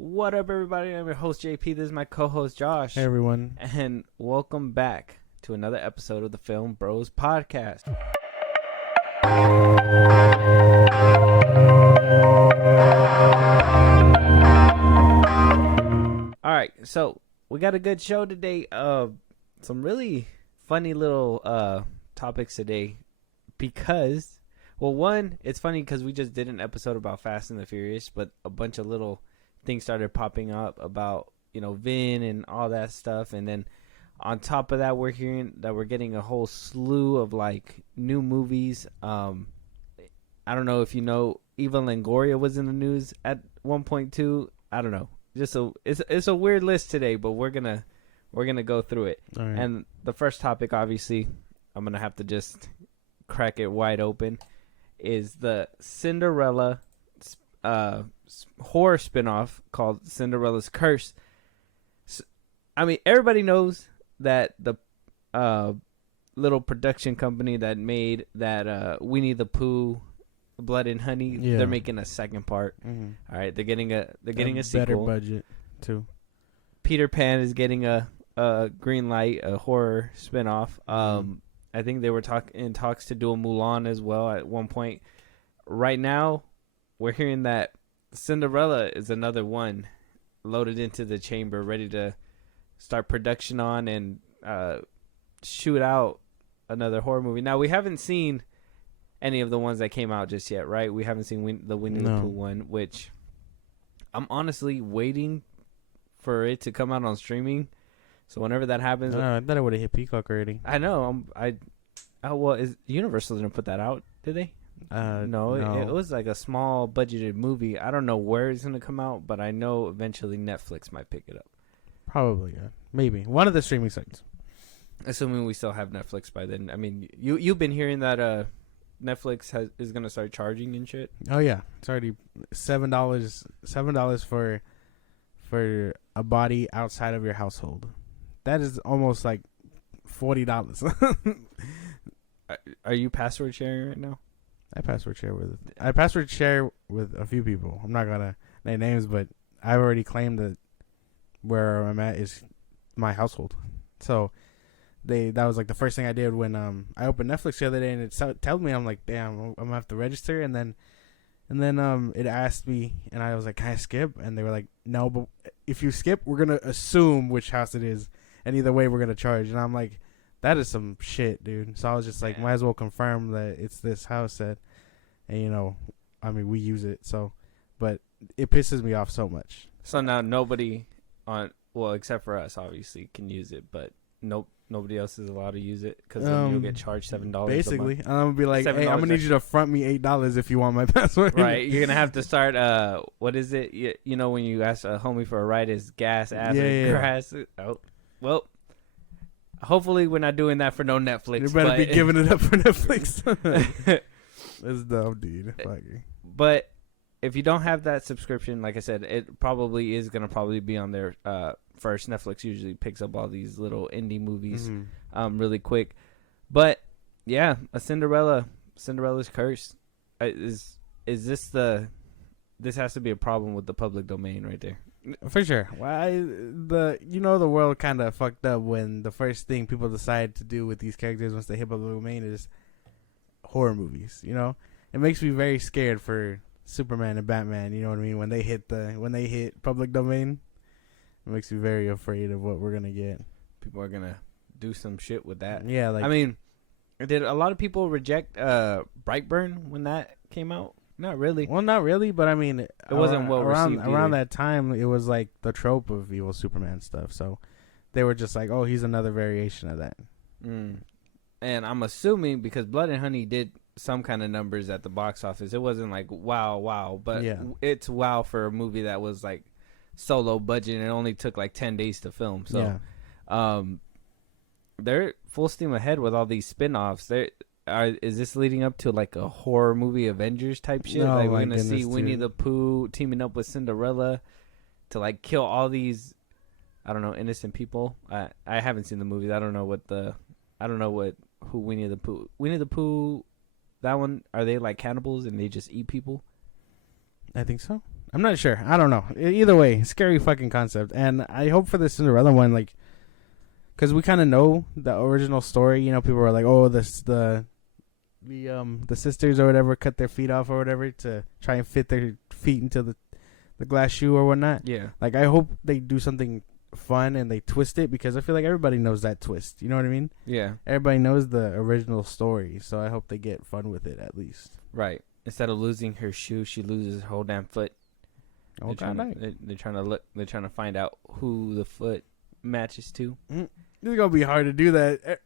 What up, everybody? I'm your host, JP. This is my co-host, Josh. Hey, everyone. And welcome back to another episode of the FilmBros podcast. All right, so we got a good show today. Some really funny little topics today because, well, one, it's funny because we just did an episode about Fast and the Furious, but a bunch of little things started popping up about, Vin and all that stuff. And then on top of that, we're hearing that we're getting a whole slew of like new movies. I don't know if you know, Eva Longoria was in the news at 1.2. I don't know. It's a weird list today, but we're gonna go through it. All right. And the first topic, obviously, I'm gonna have to just crack it wide open, is the Cinderella horror spinoff called Cinderella's Curse. I mean, everybody knows that the little production company that made that Winnie the Pooh, Blood and Honey, they're making a second part. Mm-hmm. All right, they're getting a sequel. Better budget too. Peter Pan is getting a green light, a horror spinoff. I think they were in talks to do a Mulan as well at one point. Right now, we're hearing that Cinderella is another one loaded into the chamber, ready to start production on and shoot out another horror movie. Now, we haven't seen any of the ones that came out just yet, right? We haven't seen the Winnie the Pooh one, which I'm honestly waiting for it to come out on streaming. So whenever that happens, I thought it would have hit Peacock already. I know. Is Universal didn't put that out? Did they? No. It was like a small budgeted movie. I don't know where it's gonna come out, but I know eventually Netflix might pick it up. Probably, yeah. Maybe one of the streaming sites. Assuming we still have Netflix by then. I mean, you've been hearing that Netflix is gonna start charging and shit. Oh yeah, it's already $7 for a body outside of your household. That is almost like $40. Are you password sharing right now? I password share with a few people. I'm not gonna name names, but I've already claimed that where I'm at is my household. So that was like the first thing I did when I opened Netflix the other day, and it told me, I'm like, damn, I'm gonna have to register. And then it asked me, and I was like, can I skip? And they were like, no, but if you skip, we're gonna assume which house it is, and either way we're gonna charge. And I'm like, that is some shit, dude. So I was just like, might as well confirm that it's this house and I mean, we use it. So, but it pisses me off so much. So now nobody except for us, obviously, can use it, but nobody else is allowed to use it because then you'll get charged $7. Basically, I'm gonna be like, hey, I'm gonna need you to front me $8 if you want my password. Right, you're gonna have to start. What is it? You know when you ask a homie for a ride, is gas, acid, grass. Oh, well. Hopefully, we're not doing that for no Netflix. You better be giving it up for Netflix. That's dumb, dude. But if you don't have that subscription, like I said, it probably is going to be on there first. Netflix usually picks up all these little indie movies really quick. But, yeah, Cinderella's Curse. Is this this has to be a problem with the public domain right there. For sure. The world kind of fucked up when the first thing people decide to do with these characters once they hit public domain is horror movies. It makes me very scared for Superman and Batman. You know what I mean? When they hit public domain, it makes me very afraid of what we're gonna get. People are gonna do some shit with that. Yeah, I mean, did a lot of people reject Brightburn when that came out? Not really. Well, not really, but I mean, it wasn't well received. Around that time, it was like the trope of evil Superman stuff. So they were just like, "Oh, he's another variation of that." And I'm assuming because Blood and Honey did some kind of numbers at the box office, it wasn't like wow, but it's wow for a movie that was like so low budget and it only took like 10 days to film. So, they're full steam ahead with all these spin-offs. Is this leading up to like a horror movie Avengers type shit? No, like we're gonna see Winnie the Pooh teaming up with Cinderella to like kill all these, I don't know, innocent people. I haven't seen the movies. I don't know who Winnie the Pooh, that one, are they like cannibals and they just eat people? I think so. I'm not sure. I don't know. Either way, scary fucking concept. And I hope for the Cinderella one, like, because we kind of know the original story. You know, people were like, "Oh, the sisters or whatever cut their feet off or whatever to try and fit their feet into the glass shoe or whatnot." Yeah. Like, I hope they do something fun and they twist it, because I feel like everybody knows that twist. You know what I mean? Yeah. Everybody knows the original story, so I hope they get fun with it at least. Right. Instead of losing her shoe, she loses her whole damn foot. Oh, They're trying to look. They're trying to find out who the foot matches to. It's gonna be hard to do that.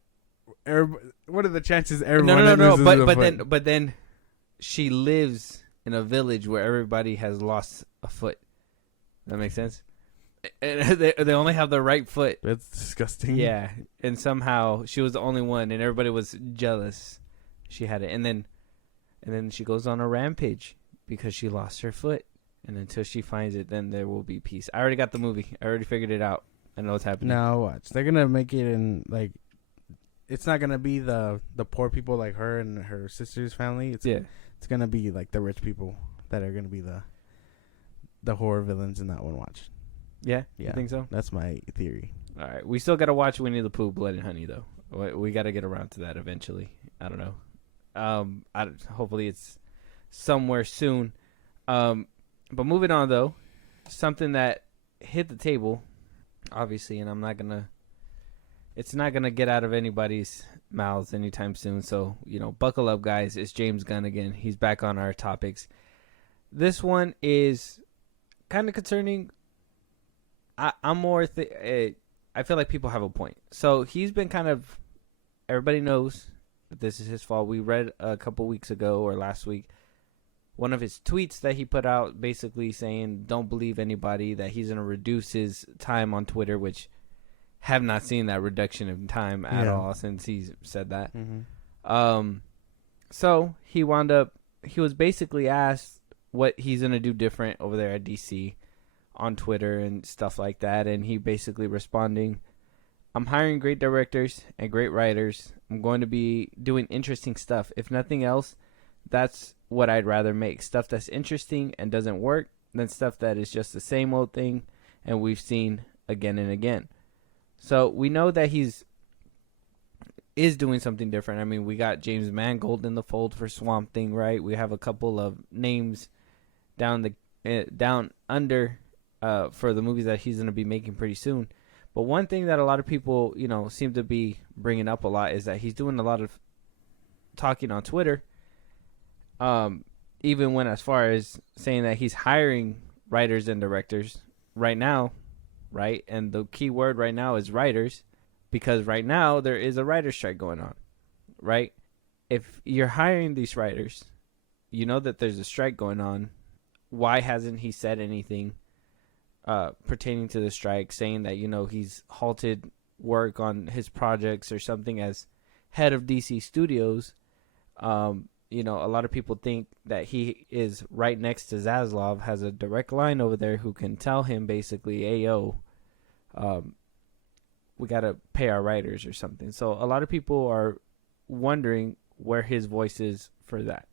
What are the chances everyone No. loses a But then she lives in a village where everybody has lost a foot. That makes sense. And they only have the right foot. That's disgusting. Yeah, and somehow she was the only one, and everybody was jealous. She had it, and then she goes on a rampage because she lost her foot. And until she finds it, then there will be peace. I already got the movie. I already figured it out. I know what's happening. Now watch. They're gonna make it in like. It's not gonna be the poor people like her and her sister's family. It's gonna be like the rich people that are gonna be the horror villains in that one. Watch. Yeah. You think so? That's my theory. All right. We still gotta watch Winnie the Pooh, Blood and Honey, though. We gotta get around to that eventually. I don't know. Hopefully it's somewhere soon. But moving on, though, something that hit the table, obviously, and it's not going to get out of anybody's mouths anytime soon. So, buckle up, guys. It's James Gunn again. He's back on our topics. This one is kind of concerning. I'm more, I feel like people have a point. So he's been everybody knows that this is his fault. We read a couple weeks ago or last week one of his tweets that he put out basically saying don't believe anybody, that he's going to reduce his time on Twitter, which have not seen that reduction in time at all since he's said that. Mm-hmm. So he was basically asked what he's going to do different over there at DC on Twitter and stuff like that. And he basically responding, "I'm hiring great directors and great writers. I'm going to be doing interesting stuff. If nothing else, that's what I'd rather make. Stuff that's interesting and doesn't work than stuff that is just the same old thing and we've seen again and again." So we know that is doing something different. I mean, we got James Mangold in the fold for Swamp Thing, right? We have a couple of names down under for the movies that he's going to be making pretty soon. But one thing that a lot of people, seem to be bringing up a lot is that he's doing a lot of talking on Twitter. Even when as far as saying that he's hiring writers and directors right now, right? And the key word right now is writers, because right now there is a writer's strike going on, right? If you're hiring these writers, you know that there's a strike going on. Why hasn't he said anything pertaining to the strike, saying that, he's halted work on his projects or something as head of DC Studios? A lot of people think that he is right next to Zaslav, has a direct line over there who can tell him basically, "Hey, yo, we got to pay our writers," or something. So a lot of people are wondering where his voice is for that.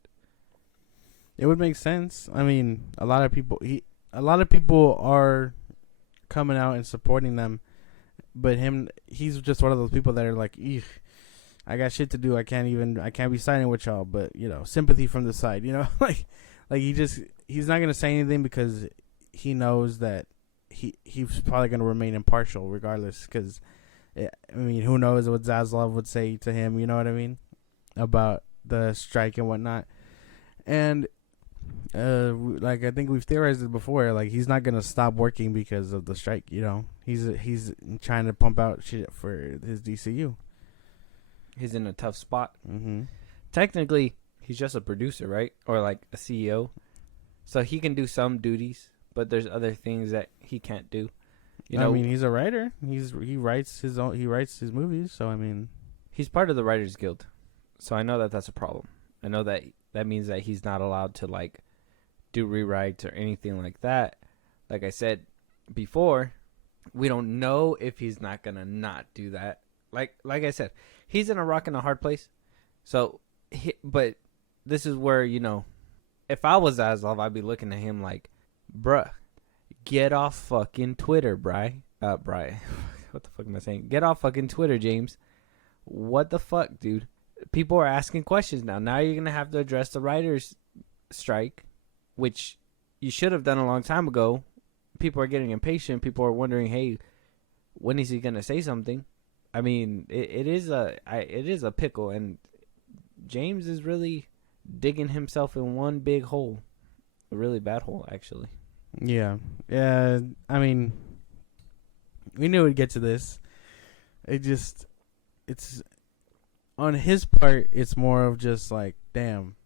It would make sense. I mean, a lot of people are coming out and supporting them, but he's just one of those people that are like, "Eugh, I got shit to do. I can't be signing with y'all." But sympathy from the side. like he's not gonna say anything because he knows that he's probably gonna remain impartial regardless. Because who knows what Zaslav would say to him? You know what I mean, about the strike and whatnot. And I think we've theorized it before. Like, he's not gonna stop working because of the strike. He's trying to pump out shit for his DCU. He's in a tough spot. Mm-hmm. Technically, he's just a producer, right? Or like a CEO. So he can do some duties, but there's other things that he can't do. He's a writer. He writes his movies. So he's part of the Writers Guild. So I know that that's a problem. I know that means that he's not allowed to like do rewrites or anything like that. Like I said before, we don't know if he's not gonna not do that. Like I said, he's in a rock and a hard place. So, but this is where, if I was Zaslav, I'd be looking at him like, bruh, get off fucking Twitter, Bry. What the fuck am I saying? Get off fucking Twitter, James. What the fuck, dude? People are asking questions now. Now you're gonna have to address the writers' strike, which you should have done a long time ago. People are getting impatient. People are wondering, hey, when is he gonna say something? I mean, it is a pickle, and James is really digging himself in one big hole, a really bad hole, actually. Yeah. I mean, we knew we'd get to this. It's on his part. It's more of just like, damn.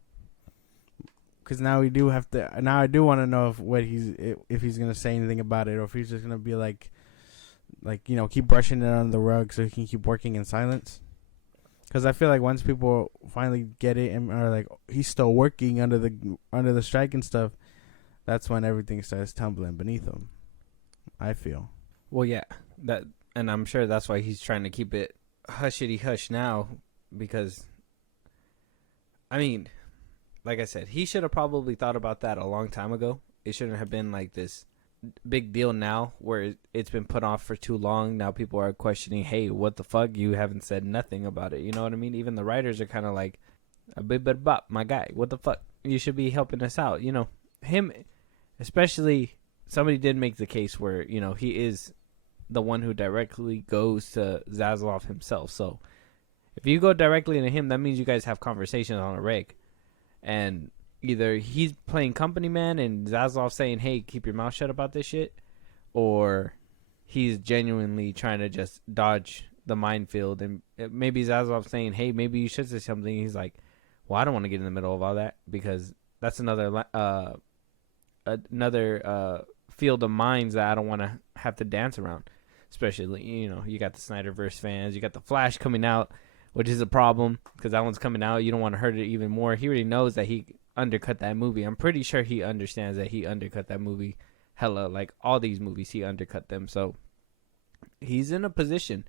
Because now we do have to. Now I do want to know if he's gonna say anything about it, or if he's just gonna be like keep brushing it under the rug so he can keep working in silence. Because I feel like once people finally get it and are like, he's still working under the strike and stuff, that's when everything starts tumbling beneath him, I feel. Well, yeah, and I'm sure that's why he's trying to keep it hushity hush now, because, I mean, like I said, he should have probably thought about that a long time ago. It shouldn't have been like this big deal now where it's been put off for too long. Now people are questioning, hey, what the fuck? You haven't said nothing about it. You know what I mean? Even the writers are kind of like, a bit bop, my guy. What the fuck? You should be helping us out. You know, him, especially, somebody did make the case where, you know, he is the one who directly goes to Zaslav himself. So if you go directly into him, that means you guys have conversations on a reg. And either he's playing company man and Zaslav saying, hey, keep your mouth shut about this shit, or he's genuinely trying to just dodge the minefield. And maybe Zaslav saying, hey, maybe you should say something. He's like, well, I don't want to get in the middle of all that, because that's another field of minds that I don't want to have to dance around. Especially, you know, you got the Snyderverse fans, you got the Flash coming out, which is a problem because that one's coming out. You don't want to hurt it even more. He already knows that he undercut that movie. I'm pretty sure he understands that he undercut that movie. Hella, like all these movies, he undercut them. So he's in a position.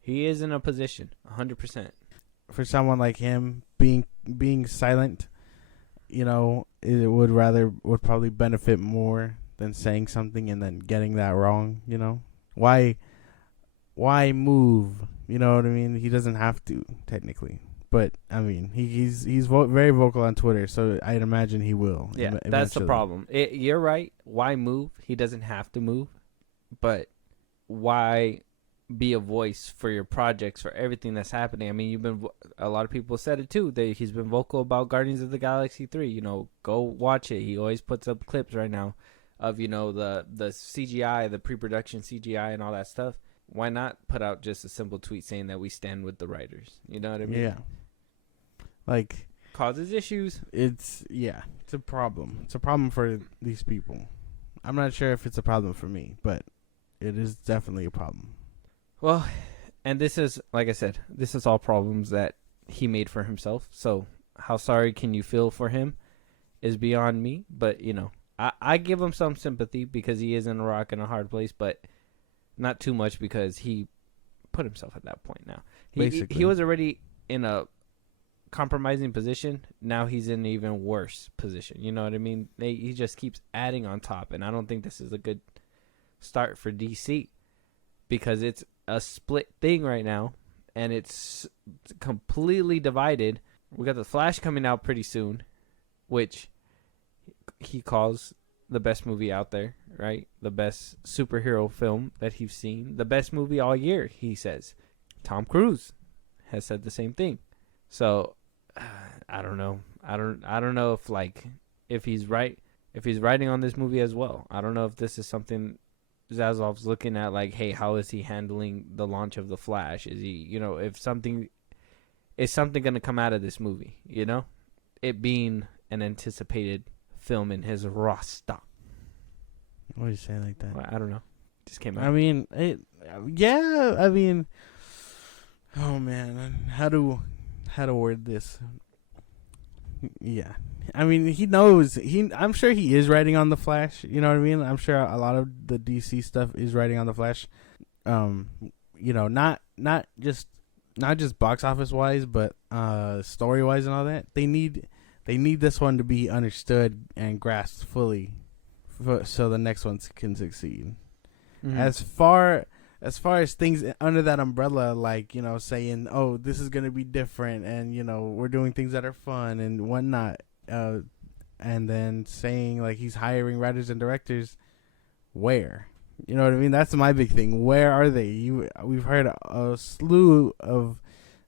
He is in a position, 100%. For someone like him, being silent, you know, it would probably benefit more than saying something and then getting that wrong. You know, why move? You know what I mean? He doesn't have to technically, but I mean, he's very vocal on Twitter, so I'd imagine he will. Yeah, that's the problem. You're right. Why move? He doesn't have to move, but why be a voice for your projects, for everything that's happening? I mean, a lot of people said it too. He's been vocal about Guardians of the Galaxy 3. You know, go watch it. He always puts up clips right now of, you know, the CGI, the pre-production CGI and all that stuff. Why not put out just a simple tweet saying that we stand with the writers? You know what I mean? Yeah. Like, causes issues. It's a problem. It's a problem for these people. I'm not sure if it's a problem for me, but it is definitely a problem. Well, and this is, like I said, this is all problems that he made for himself. So how sorry can you feel for him is beyond me. But, you know, I give him some sympathy because he is in a rock and a hard place, but not too much because he put himself at that point now. He was already in a compromising position. Now he's in an even worse position. You know what I mean? He just keeps adding on top, and I don't think this is a good start for DC because it's a split thing right now, and it's completely divided. We got the Flash coming out pretty soon, which he calls the best movie out there, right? The best superhero film that he's seen. The best movie all year, he says. Tom Cruise has said the same thing. So, I don't know. I don't know if he's right, if he's writing on this movie as well. I don't know if this is something Zaslav's looking at, like, hey, how is he handling the launch of The Flash? Is he, you know, is something going to come out of this movie, you know? It being an anticipated film in his roster. What do you say like that? Well, I don't know. Just came out. I mean, I mean, oh man, how to word this? Yeah, I mean, he knows. I'm sure he is writing on the Flash. You know what I mean? I'm sure a lot of the DC stuff is writing on the Flash. You know, not just box office wise, but story wise and all that. They need this one to be understood and grasped fully so the next ones can succeed. Mm-hmm. As far as things under that umbrella, like, you know, saying, oh, this is gonna be different, and, you know, we're doing things that are fun and whatnot, and then saying like he's hiring writers and directors, where? You know what I mean? That's my big thing. Where are they? We've heard a slew of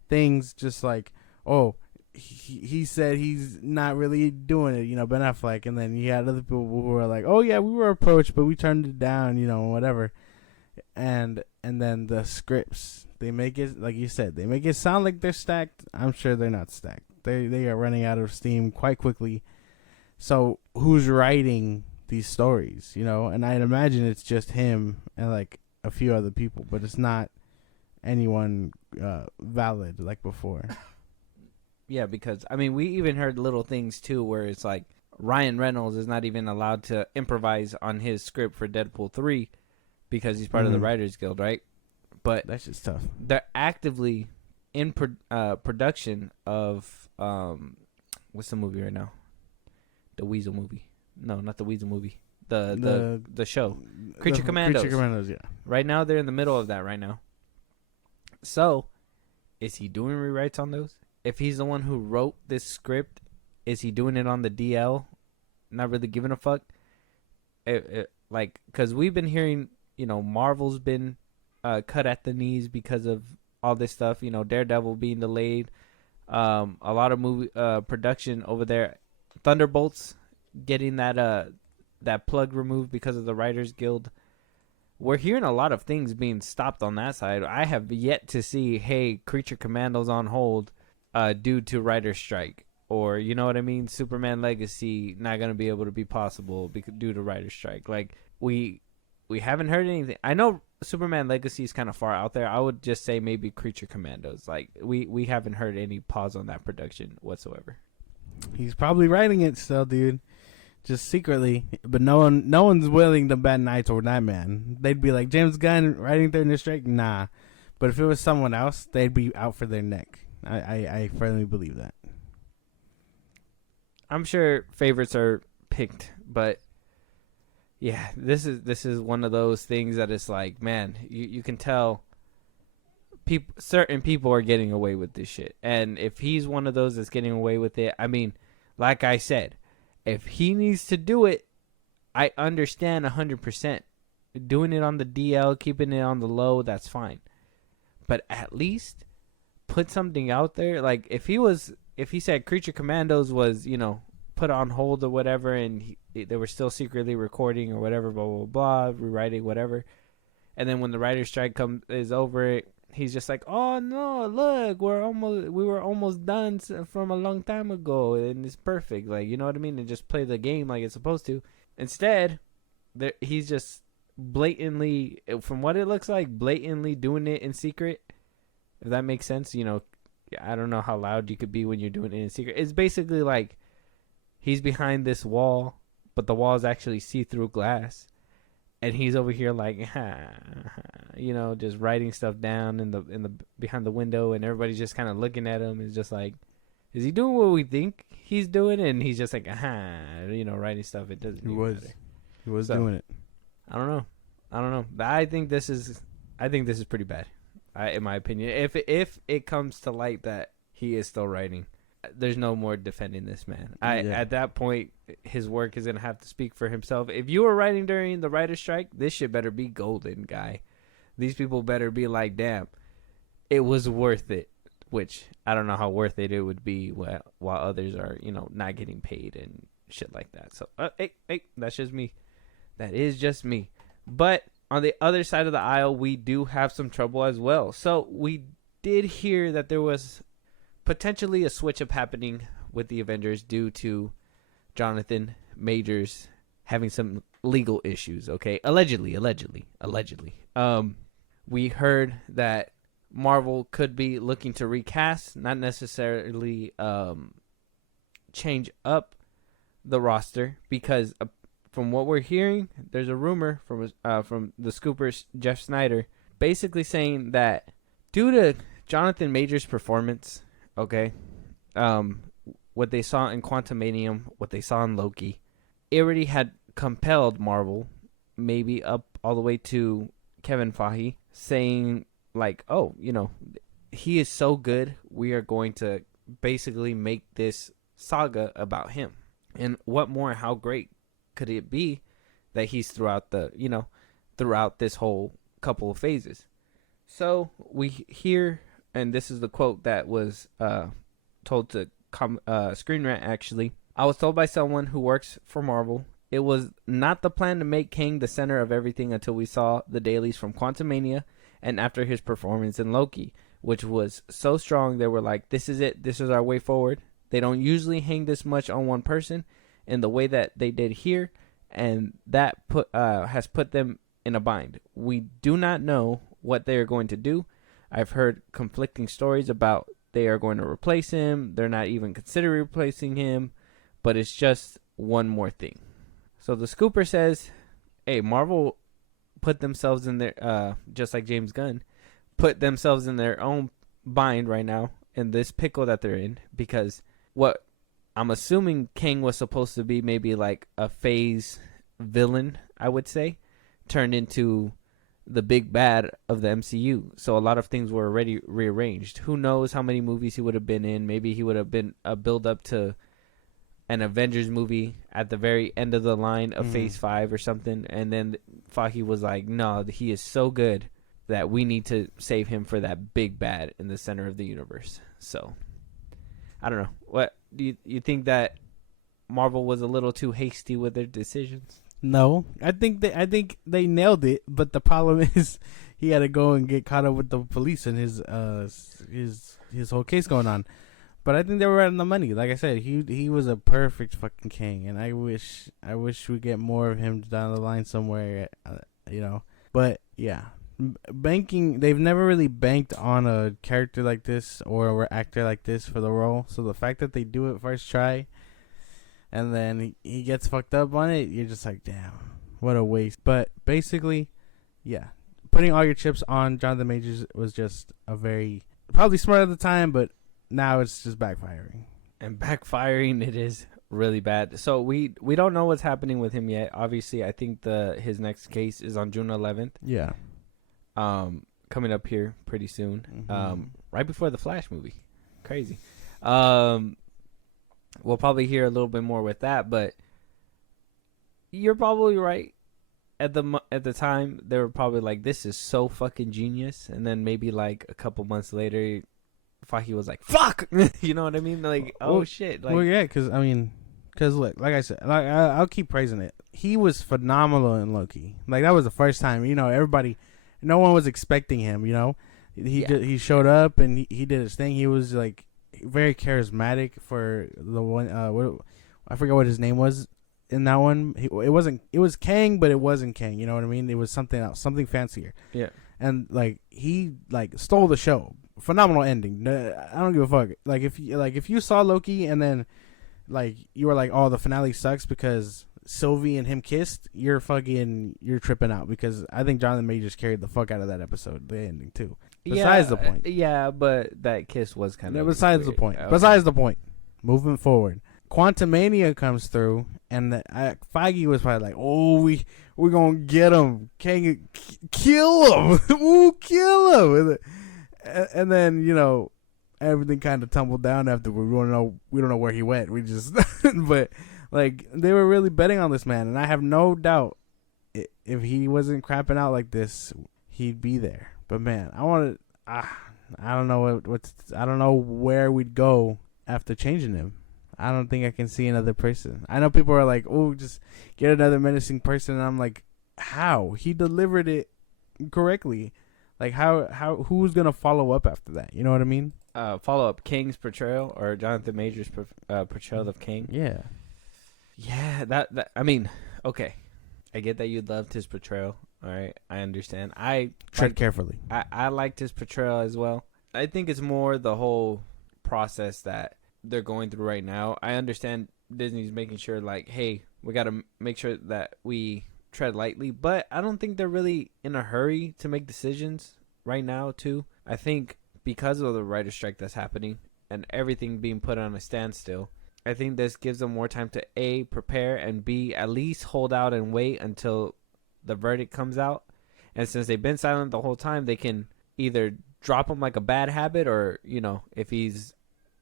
things, just like, oh, he said he's not really doing it, you know, Ben Affleck, and then you had other people who were like, oh yeah, we were approached, but we turned it down, you know, whatever. And then the scripts, they make it, like you said, they make it sound like they're stacked. I'm sure they're not stacked. They are running out of steam quite quickly. So who's writing these stories, you know? And I'd imagine it's just him and like a few other people, but it's not anyone valid like before. Yeah, because I mean, we even heard little things too, where it's like Ryan Reynolds is not even allowed to improvise on his script for Deadpool 3 because he's part of the Writers Guild, right? But that's just tough. They're actively in production of what's the movie right now? The Weasel movie. No, not the Weasel movie. The show. Creature Commandos. Creature Commandos, yeah. Right now, they're in the middle of that right now. So, is he doing rewrites on those? If he's the one who wrote this script, is he doing it on the DL? Not really giving a fuck? Like, because we've been hearing, you know, Marvel's been cut at the knees because of all this stuff. You know, Daredevil being delayed. A lot of movie production over there. Thunderbolts getting that plug removed because of the Writers Guild. We're hearing a lot of things being stopped on that side. I have yet to see, hey, Creature Commandos on hold due to writer's strike. Or, you know what I mean? Superman Legacy not going to be able to be possible due to writer's strike. Like, we haven't heard anything. I know Superman Legacy is kind of far out there. I would just say maybe Creature Commandos. Like, we haven't heard any pause on that production whatsoever. He's probably writing it still, dude. Just secretly, but no one's willing to bet Knights or Nightman. They'd be like, James Gunn writing Thunder Strike? Nah. But if it was someone else, they'd be out for their neck. I firmly believe that. I'm sure favorites are picked, but yeah, this is one of those things that it's like, man, you can tell certain people are getting away with this shit. And if he's one of those that's getting away with it, I mean, like I said, if he needs to do it, I understand 100%. Doing it on the DL, keeping it on the low, that's fine. But at least put something out there. Like, if he said Creature Commandos was, you know, put on hold or whatever, and they were still secretly recording or whatever, blah, blah, blah, rewriting, whatever. And then when the writer's strike is over, he's just like, oh no, look, we were almost done from a long time ago, and it's perfect. Like, you know what I mean? And just play the game like it's supposed to. Instead, he's just blatantly, from what it looks like, blatantly doing it in secret. If that makes sense, you know, I don't know how loud you could be when you're doing it in secret. It's basically like he's behind this wall, but the wall is actually see-through glass. And he's over here like, you know, just writing stuff down in the behind the window, and everybody's just kind of looking at him. It's just like, is he doing what we think he's doing? And he's just like, you know, writing stuff. It doesn't. He was doing it. I don't know. I think this is pretty bad, in my opinion. If it comes to light that he is still writing, there's no more defending this man. At that point, his work is gonna have to speak for himself. If you were writing during the writer's strike, this shit better be golden, guy. These people better be like, damn, it was worth it. Which I don't know how worth it would be while others are, you know, not getting paid and shit like that. So, hey, that's just me. That is just me. But on the other side of the aisle, we do have some trouble as well. So we did hear that there was potentially a switch up happening with the Avengers due to Jonathan Majors having some legal issues. Okay, allegedly. We heard that Marvel could be looking to recast, not necessarily change up the roster, because from what we're hearing, there's a rumor from the Scoopers, Jeff Snyder, basically saying that due to Jonathan Majors' performance, okay, what they saw in Quantumanium, what they saw in Loki, it already had compelled Marvel, maybe up all the way to Kevin Feige, saying like, oh, he is so good, we are going to basically make this saga about him. And what more, how great could it be that he's throughout this whole couple of phases. So we hear, and this is the quote that was told to Screen Rant actually. I was told by someone who works for Marvel, it was not the plan to make Kang the center of everything until we saw the dailies from Quantumania and after his performance in Loki, which was so strong they were like, this is it, this is our way forward. They don't usually hang this much on one person in the way that they did here, and that has put them in a bind. We do not know what they are going to do. I've heard conflicting stories about they are going to replace him. They're not even considering replacing him, but it's just one more thing. So the scooper says, hey, Marvel put themselves in their, just like James Gunn, put themselves in their own bind right now in this pickle that they're in, because what I'm assuming Kang was supposed to be maybe like a phase villain, I would say, turned into the big bad of the MCU. So a lot of things were already rearranged. Who knows how many movies he would have been in. Maybe he would have been a build up to an Avengers movie at the very end of the line of Phase 5 or something. And then Feige was like, no, he is so good that we need to save him for that big bad in the center of the universe. So, I don't know. What do you think that Marvel was a little too hasty with their decisions? No, I think they nailed it, but the problem is he had to go and get caught up with the police and his whole case going on. But I think they were right on the money. Like I said, he was a perfect fucking king, and I wish we get more of him down the line somewhere, But yeah, banking, they've never really banked on a character like this or an actor like this for the role. So the fact that they do it first try, and then he gets fucked up on it, you're just like, damn, what a waste. But basically, yeah, putting all your chips on Jonathan Majors was just a very, probably smart at the time, but now it's just backfiring. And backfiring, it is really bad. So we don't know what's happening with him yet. Obviously, I think his next case is on June 11th. Yeah. Coming up here pretty soon. Mm-hmm. Right before the Flash movie. Crazy. We'll probably hear a little bit more with that, but you're probably right. At the time, they were probably like, "This is so fucking genius," and then maybe like a couple months later, Feige was like, "Fuck," you know what I mean? Like, oh shit. Like, well, yeah, because look, like I said, like I'll keep praising it. He was phenomenal in Loki. Like that was the first time, everybody, no one was expecting him. He showed up and he did his thing. He was like very charismatic for the one. I forget what his name was in that one. It was Kang, but it wasn't Kang. You know what I mean? It was something else, something fancier. Yeah. And like he stole the show. Phenomenal ending. I don't give a fuck. Like if you saw Loki and then like you were like, oh, the finale sucks because Sylvie and him kissed, you're tripping out, because I think Jonathan Majors carried the fuck out of that episode, the ending too. Besides the point. Yeah, but that kiss was kind of besides weird. The point. Okay. Besides the point. Moving forward. Quantumania comes through, and Feige was probably like, "Oh, we're gonna get him, Kang, kill him, ooh, kill him," and then everything kind of tumbled down after. We don't know where he went. We just, but like they were really betting on this man, and I have no doubt if he wasn't crapping out like this, he'd be there. But man, I don't know I don't know where we'd go after changing him. I don't think I can see another person. I know people are like, "Oh, just get another menacing person," and I'm like, "How?" He delivered it correctly. Like, how? Who's gonna follow up after that? You know what I mean? Follow up Kang's portrayal or Jonathan Majors' portrayal of Kang. Yeah. That. I mean, okay, I get that you loved his portrayal. All right, I understand. Tread carefully. I liked his portrayal as well. I think it's more the whole process that they're going through right now. I understand Disney's making sure, like, hey, we got to make sure that we tread lightly, but I don't think they're really in a hurry to make decisions right now, too. I think because of the writer's strike that's happening and everything being put on a standstill, I think this gives them more time to A, prepare, and B, at least hold out and wait until the verdict comes out. And since they've been silent the whole time, they can either drop him like a bad habit, or, you know, if he's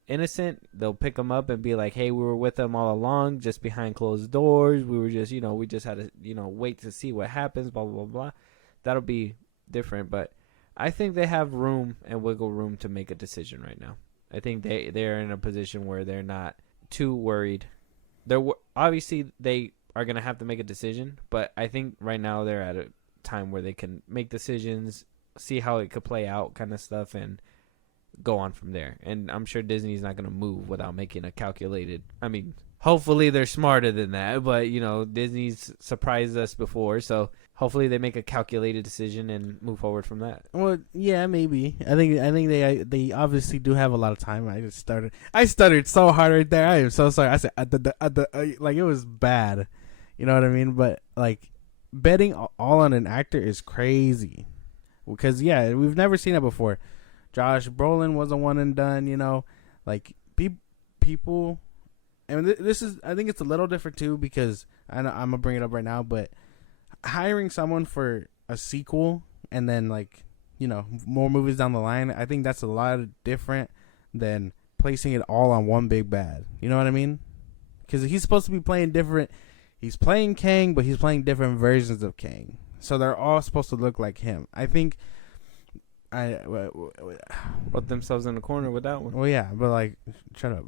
innocent, they'll pick him up and be like, hey, we were with him all along, just behind closed doors. We were just, you know, we just had to, you know, wait to see what happens, blah, blah, blah, blah. That'll be different. But I think they have room and wiggle room to make a decision right now. I think they're in a position where they're not too worried. Obviously they are going to have to make a decision, but I think right now they're at a time where they can make decisions, see how it could play out, kind of stuff, and go on from there. And I'm sure Disney's not going to move without making a calculated, I mean, hopefully they're smarter than that, but, you know, Disney's surprised us before, so hopefully they make a calculated decision and move forward from that. Well, yeah, maybe. I think they obviously do have a lot of time. I stuttered so hard right there. I am so sorry. I said like it was bad. You know what I mean? But like betting all on an actor is crazy. Because yeah, we've never seen it before. Josh Brolin was a one and done, you know, like people, and this is, I think it's a little different too, because I'm gonna bring it up right now, but hiring someone for a sequel and then, like, you know, more movies down the line, I think that's a lot different than placing it all on one big bad. You know what I mean? Because he's supposed to be playing different. He's playing Kang, but he's playing different versions of Kang, so they're all supposed to look like him. I think. Put themselves in the corner with that one. Well, yeah, but like, shut up.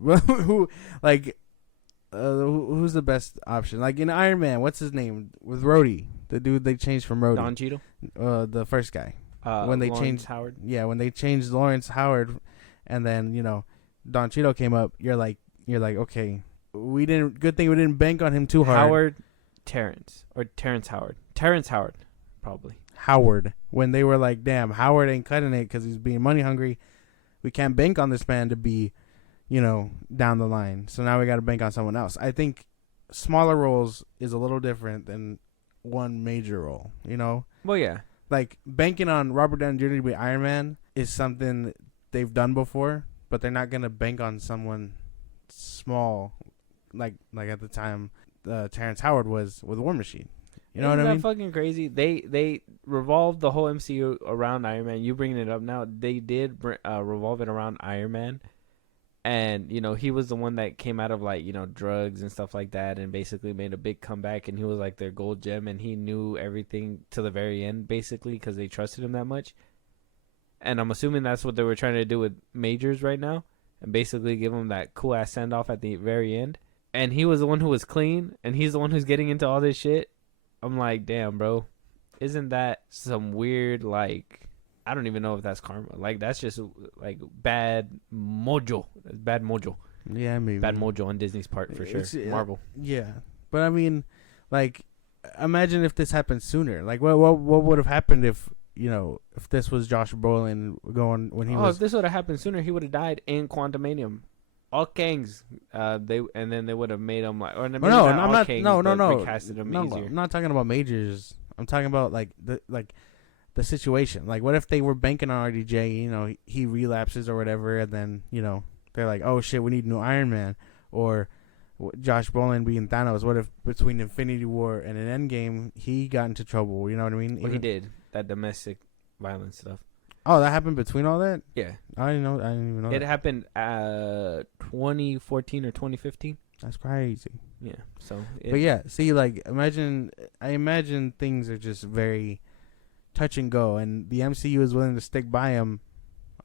Who's the best option? Like in Iron Man, what's his name with Rhodey? The dude they changed from Rhodey. Don Cheadle. The first guy. When they Lawrence changed Howard. Yeah, when they changed Lawrence Howard, and then, you know, Don Cheadle came up. You're like, okay, good thing we didn't bank on him too hard. Terrence Howard, probably. Howard, when they were like, damn, Howard ain't cutting it because he's being money hungry. We can't bank on this man to be, you know, down the line. So now we got to bank on someone else. I think smaller roles is a little different than one major role, you know? Well, yeah. Like, banking on Robert Downey Jr. to be Iron Man is something they've done before, but they're not going to bank on someone small like at the time Terrence Howard was with War Machine. You know what I mean? Isn't that fucking crazy? They revolved the whole MCU around Iron Man. You bringing it up now. They did revolve it around Iron Man. And, you know, he was the one that came out of, like, you know, drugs and stuff like that and basically made a big comeback. And he was, like, their gold gem. And he knew everything to the very end, basically, because they trusted him that much. And I'm assuming that's what they were trying to do with Majors right now. And basically give him that cool-ass send-off at the very end. And he was the one who was clean. And he's the one who's getting into all this shit. I'm like, damn, bro, isn't that some weird, like, I don't even know if that's karma. Like, that's just, like, bad mojo. That's bad mojo. Yeah, maybe. Bad mojo on Disney's part, for sure. Marvel. Yeah. But, I mean, like, imagine if this happened sooner. Like, what would have happened if, you know, if this was Josh Brolin going when he was... if this would have happened sooner, he would have died in Quantumanium. All Kangs, they would have made him like, or maybe no, not I'm all not. Kangs, No, recasted him easier. I'm not talking about Majors. I'm talking about like the situation. Like, what if they were banking on RDJ? You know, he relapses or whatever, and then, you know, they're like, oh shit, we need a new Iron Man, or Josh Brolin being Thanos. What if between Infinity War and an Endgame he got into trouble? You know what I mean? Well, he did that domestic violence stuff. Oh, that happened between all that? Yeah. I didn't even know. It happened 2014 or 2015. That's crazy. Yeah. So. But yeah, see, like, I imagine things are just very touch and go, and the MCU is willing to stick by him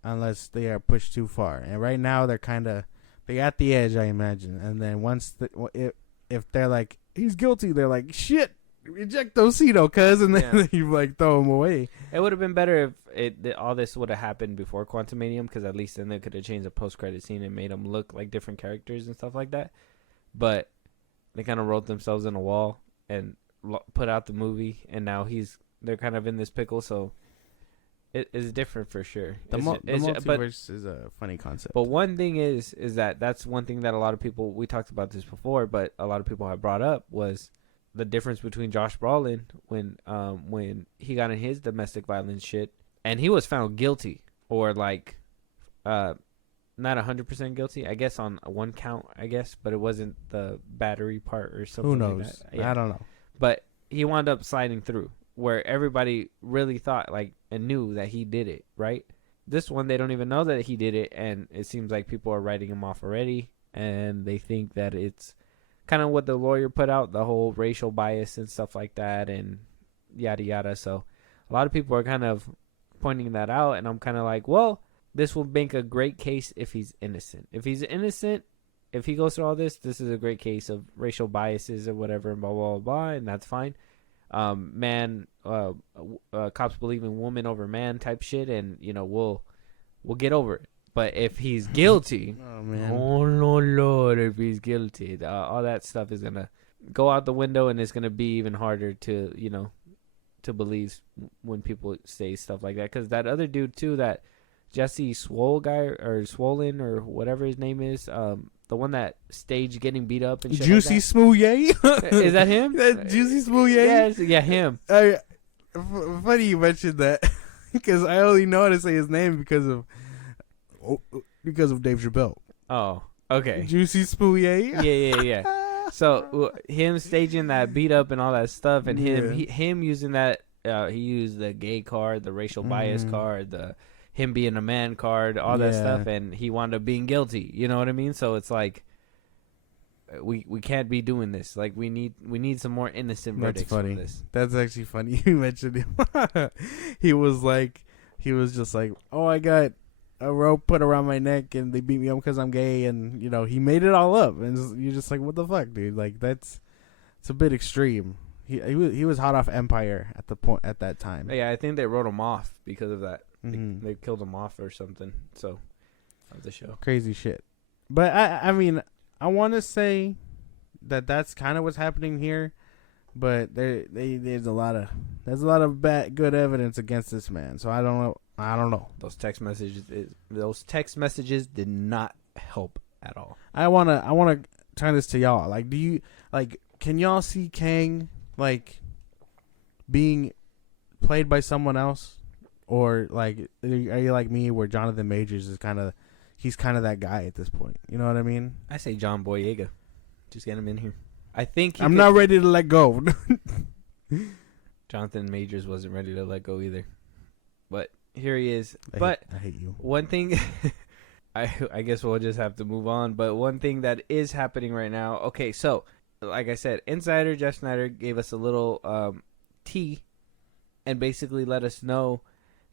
unless they are pushed too far. And right now they're at the edge, I imagine. And then once if they're like, he's guilty, they're like, shit. Reject Ojito, cuz, and then you like throw him away. It would have been better if all this would have happened before Quantumanium, because at least then they could have changed the post-credit scene and made them look like different characters and stuff like that. But they kind of wrote themselves in a wall and put out the movie, and now they're kind of in this pickle, so it is different for sure. The multiverse is a funny concept. But one thing is that's one thing that a lot of people, we talked about this before, but a lot of people have brought up was the difference between Josh Brolin when he got in his domestic violence shit and he was found guilty, or like not 100% guilty. I guess on one count, I guess, but it wasn't the battery part or something. Who knows? Like that. Yeah. I don't know. But he wound up sliding through, where everybody really thought and knew that he did it, right? This one, they don't even know that he did it, and it seems like people are writing him off already, and they think that it's kind of what the lawyer put out, the whole racial bias and stuff like that, and yada yada. So a lot of people are kind of pointing that out, and I'm kind of like, well, this will make a great case if he's innocent. If he's innocent, if he goes through all this, this is a great case of racial biases or whatever, and blah blah blah, and that's fine. Cops believe in woman over man type shit, and we'll get over it. But if he's guilty, oh man, oh no Lord, if he's guilty, all that stuff is gonna go out the window, and it's gonna be even harder to to believe when people say stuff like that. Because that other dude too, that Jesse Swole guy or Swollen or whatever his name is, the one that staged getting beat up and shit Juicy like Smoothie. Is that him? That Juicy Smoothie. Yes, yeah, him. Funny you mentioned that because I only know how to say his name because of Dave Chappelle. Oh, okay. Juicy Smoothie. Yeah. So him staging that beat up and all that stuff, and him using that, he used the gay card, the racial bias card, the him being a man card, all that stuff, and he wound up being guilty. You know what I mean? So it's like we can't be doing this. Like we need some more innocent verdicts. That's funny. From this. That's actually funny. You mentioned him. He was just like, oh, I got a rope put around my neck and they beat me up because I'm gay, and he made it all up, and you're just like, what the fuck, dude? Like it's a bit extreme. He was hot off Empire at that time. Yeah, I think they wrote him off because of that. Mm-hmm. They killed him off or something. So of the show, crazy shit. But I mean, I want to say that's kind of what's happening here, but there's a lot of good evidence against this man. So I don't know. Those text messages did not help at all. I wanna turn this to y'all. Like, can y'all see Kang being played by someone else, or are you like me, where Jonathan Majors is he's kind of that guy at this point? You know what I mean? I say John Boyega. Just get him in here. I think I'm not ready to let go. Jonathan Majors wasn't ready to let go either, but here he is. I hate you. One thing, I guess we'll just have to move on. But one thing that is happening right now. Okay, so like I said, Insider Jeff Snyder gave us a little tea, and basically let us know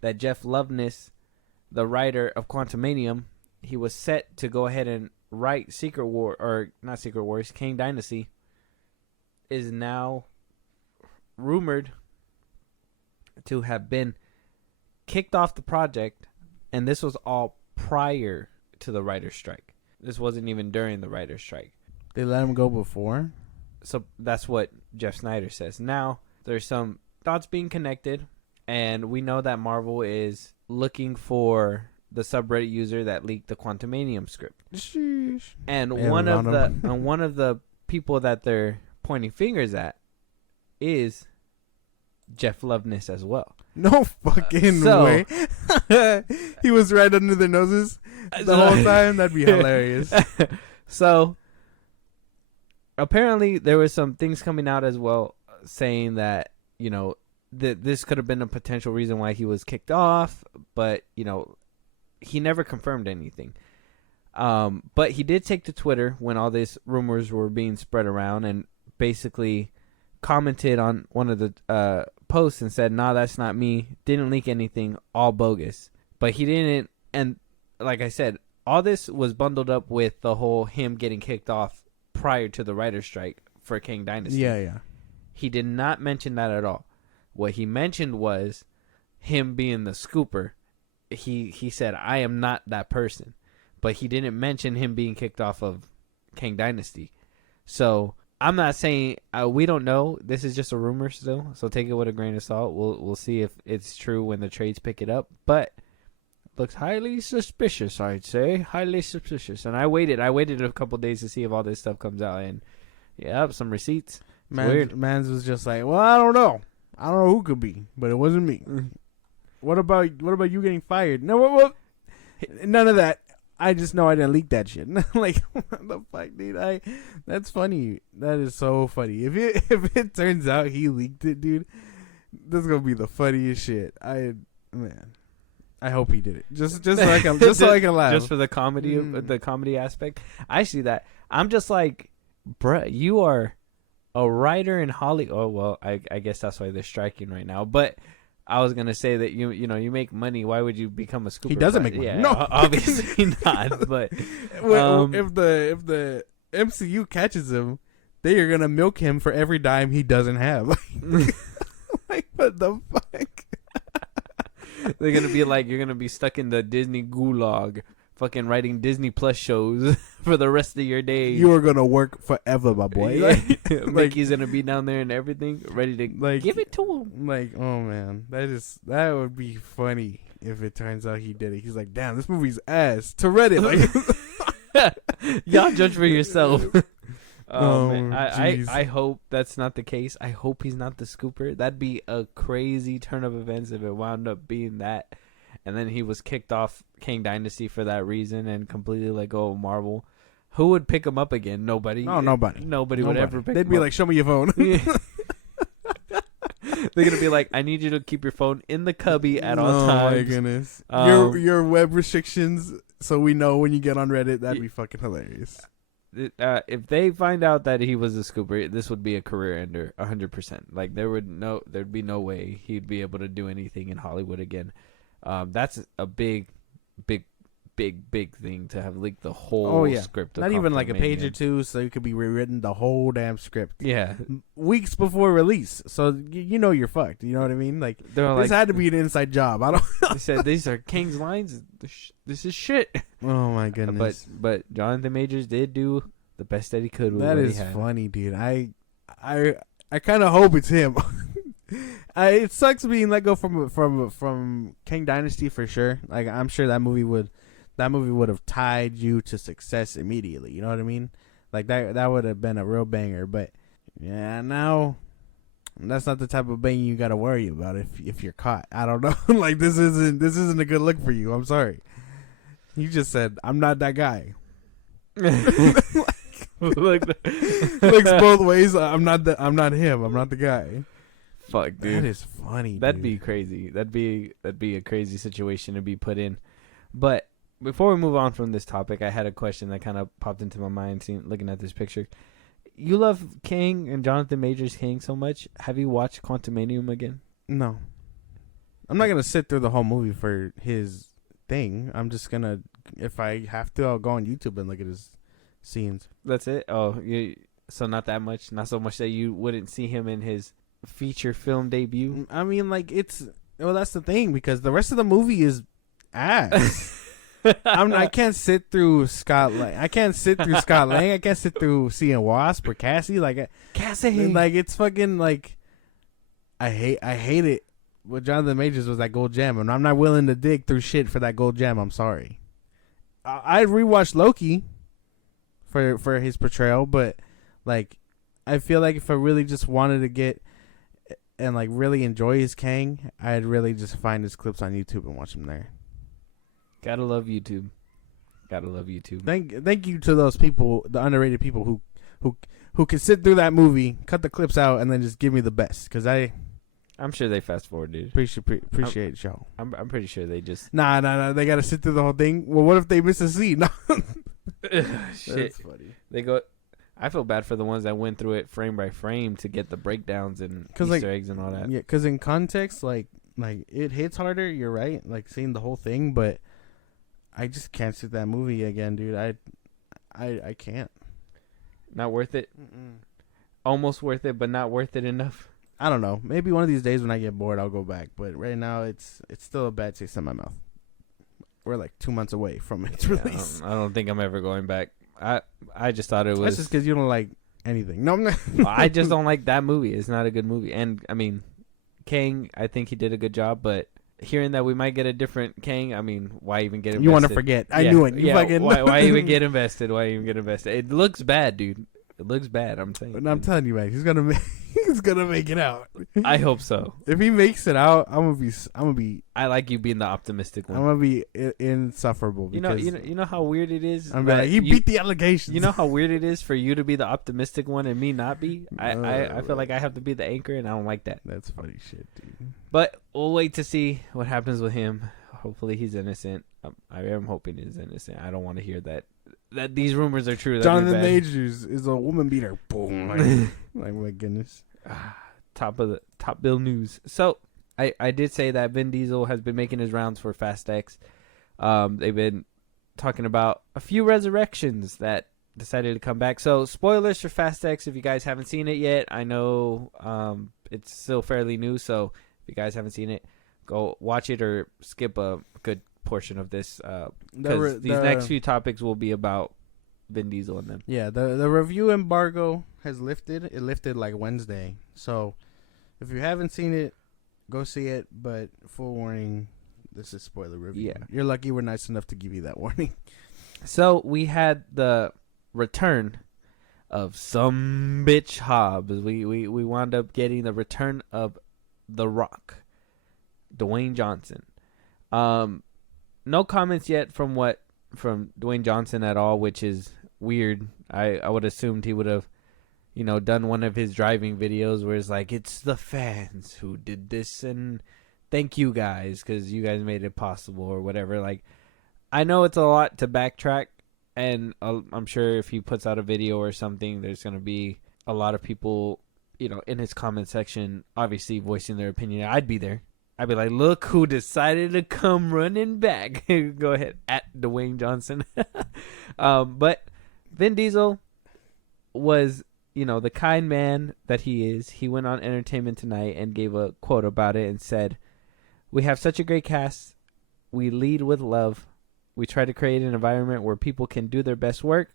that Jeff Loveness, the writer of Quantumanium, he was set to go ahead and write Kang Dynasty, is now rumored to have been kicked off the project, and this was all prior to the writer's strike. This wasn't even during the writer's strike. They let him go before? So that's what Jeff Snyder says. Now, there's some thoughts being connected, and we know that Marvel is looking for the subreddit user that leaked the Quantumanium script. Sheesh. And one of the people that they're pointing fingers at is Jeff Loveness as well. No fucking way. He was right under their noses the whole time. That'd be hilarious. So apparently there was some things coming out as well saying that, that this could have been a potential reason why he was kicked off, but, he never confirmed anything. But he did take to Twitter when all these rumors were being spread around and basically commented on one of the posts and said, "Nah, that's not me. Didn't leak anything. All bogus." But he didn't. And like I said, all this was bundled up with the whole him getting kicked off prior to the writer's strike for Kang Dynasty. Yeah. He did not mention that at all. What he mentioned was him being the scooper. He said, "I am not that person," but he didn't mention him being kicked off of Kang Dynasty. So I'm not saying we don't know. This is just a rumor still, so take it with a grain of salt. We'll see if it's true when the trades pick it up, but looks highly suspicious. I'd say highly suspicious. And I waited a couple days to see if all this stuff comes out, and some receipts. Weird. Mans was just like, well, I don't know who could be, but it wasn't me. What about you getting fired? No, none of that. I just know I didn't leak that shit. Like, what the fuck, dude? That's funny. That is so funny. If it turns out he leaked it, dude, that's gonna be the funniest shit. I hope he did it. Just so I can laugh. Just for the comedy, the comedy aspect. I see that. I'm just like, bruh, you are a writer in Hollywood. Oh well, I guess that's why they're striking right now. But I was gonna say that you make money. Why would you become a scooper? He doesn't make money. Yeah, No, obviously not. But if the MCU catches him, they are gonna milk him for every dime he doesn't have. Like what the fuck? They're gonna be like, you're gonna be stuck in the Disney gulag, fucking writing Disney Plus shows for the rest of your days. You are gonna work forever, my boy. Like, Mickey's gonna be down there and everything, ready to give it to him. Like, oh man, that would be funny if it turns out he did it. He's like, damn, this movie's ass. To Reddit, like, y'all judge for yourself. Man. I hope that's not the case. I hope he's not the scooper. That'd be a crazy turn of events if it wound up being that. And then he was kicked off Kang Dynasty for that reason and completely let go of Marvel. Who would pick him up again? Nobody. No, nobody. Nobody would ever pick him up. They'd be like, show me your phone. They're going to be like, I need you to keep your phone in the cubby at all times. Oh my goodness. Your web restrictions, so we know when you get on Reddit. That'd be fucking hilarious. If they find out that he was a scooper, this would be a career ender, 100%. Like there'd be no way he'd be able to do anything in Hollywood again. That's a big thing to have leaked the whole script. Not even like a page or two, so it could be rewritten the whole damn script. Yeah, weeks before release, so you know you're fucked. You know what I mean? Like this had to be an inside job. I don't. They said these are King's lines. This is shit. Oh my goodness! But Jonathan Majors did do the best that he could with that what is he had. Funny, dude. I kind of hope it's him. It sucks being let go from Kang Dynasty for sure. Like I'm sure that movie would have tied you to success immediately. You know what I mean? Like that would have been a real banger. But yeah, now that's not the type of bang you got to worry about if you're caught. I don't know. Like this isn't a good look for you. I'm sorry. You just said I'm not that guy. Looks both ways. I'm not him. I'm not the guy. Fuck, dude. That is funny. That'd be crazy. That'd be a crazy situation to be put in. But before we move on from this topic, I had a question that kind of popped into my mind looking at this picture. You love Kang and Jonathan Majors Kang so much. Have you watched Quantumanium again? No. I'm not gonna sit through the whole movie for his thing. I'm just gonna, if I have to, I'll go on YouTube and look at his scenes. That's it? Oh, so not that much? Not so much that you wouldn't see him in his feature film debut? I mean, like, that's the thing, because the rest of the movie is ass. I can't sit through Scott Lang. I can't sit through seeing Wasp or Cassie. Like, like, it's fucking, like, I hate it. What Jonathan Majors was that gold gem, and I'm not willing to dig through shit for that gold gem. I'm sorry. I rewatched Loki for his portrayal, but, like, I feel like if I really just wanted to get and, like, really enjoy his Kang, I'd really just find his clips on YouTube and watch him there. Gotta love YouTube. Thank you to those people, the underrated people who can sit through that movie, cut the clips out, and then just give me the best. Because I'm sure they fast forward, dude. Appreciate y'all. I'm pretty sure they just nah. They gotta sit through the whole thing. Well, what if they miss a scene? Shit. That's funny. They go. I feel bad for the ones that went through it frame by frame to get the breakdowns and Easter eggs and all that. Yeah, because in context, like it hits harder. You're right. Like seeing the whole thing, but I just can't see that movie again, dude. I can't. Not worth it. Mm-mm. Almost worth it, but not worth it enough. I don't know. Maybe one of these days when I get bored, I'll go back. But right now, it's still a bad taste in my mouth. We're like 2 months away from its release. I don't think I'm ever going back. I just thought it was. That's just because you don't like anything. No, I'm not. I just don't like that movie. It's not a good movie. And I mean, Kang, I think he did a good job. But hearing that we might get a different Kang, I mean, why even get invested? You want to forget? I knew it. Why even get invested? It looks bad, dude. It looks bad. I'm saying. And I'm telling you, man, he's gonna make it out. I hope so. If he makes it out, I'm gonna be. I like you being the optimistic one. I'm gonna be insufferable. You know how weird it is. I'm like, he beat the allegations. You know how weird it is for you to be the optimistic one and me not be. I feel like I have to be the anchor, and I don't like that. That's funny shit, dude. But we'll wait to see what happens with him. Hopefully he's innocent. I am hoping he's innocent. I don't want to hear that these rumors are true. Jonathan Majors is a woman beater. Boom. Like my goodness. Top bill news. So I did say that Vin Diesel has been making his rounds for Fast X. They've been talking about a few resurrections that decided to come back. So spoilers for Fast X if you guys haven't seen it yet. I know it's still fairly new, so if you guys haven't seen it, go watch it or skip a good portion of this because these next few topics will be about Vin Diesel and them. Yeah, the review embargo has lifted. It lifted like Wednesday. So if you haven't seen it, go see it. But full warning, this is spoiler review. Yeah. You're lucky we're nice enough to give you that warning. So we had the return of some bitch Hobbs. We wound up getting the return of The Rock, Dwayne Johnson. No comments yet from Dwayne Johnson at all, which is weird. I would assumed he would have, done one of his driving videos where it's like, it's the fans who did this and thank you guys because you guys made it possible or whatever. Like, I know it's a lot to backtrack, and I'm sure if he puts out a video or something, there's going to be a lot of people, in his comment section, obviously voicing their opinion. I'd be there. I'd be like, look who decided to come running back. Go ahead, at Dwayne Johnson. But Vin Diesel was, the kind man that he is. He went on Entertainment Tonight and gave a quote about it and said, "We have such a great cast. We lead with love. We try to create an environment where people can do their best work.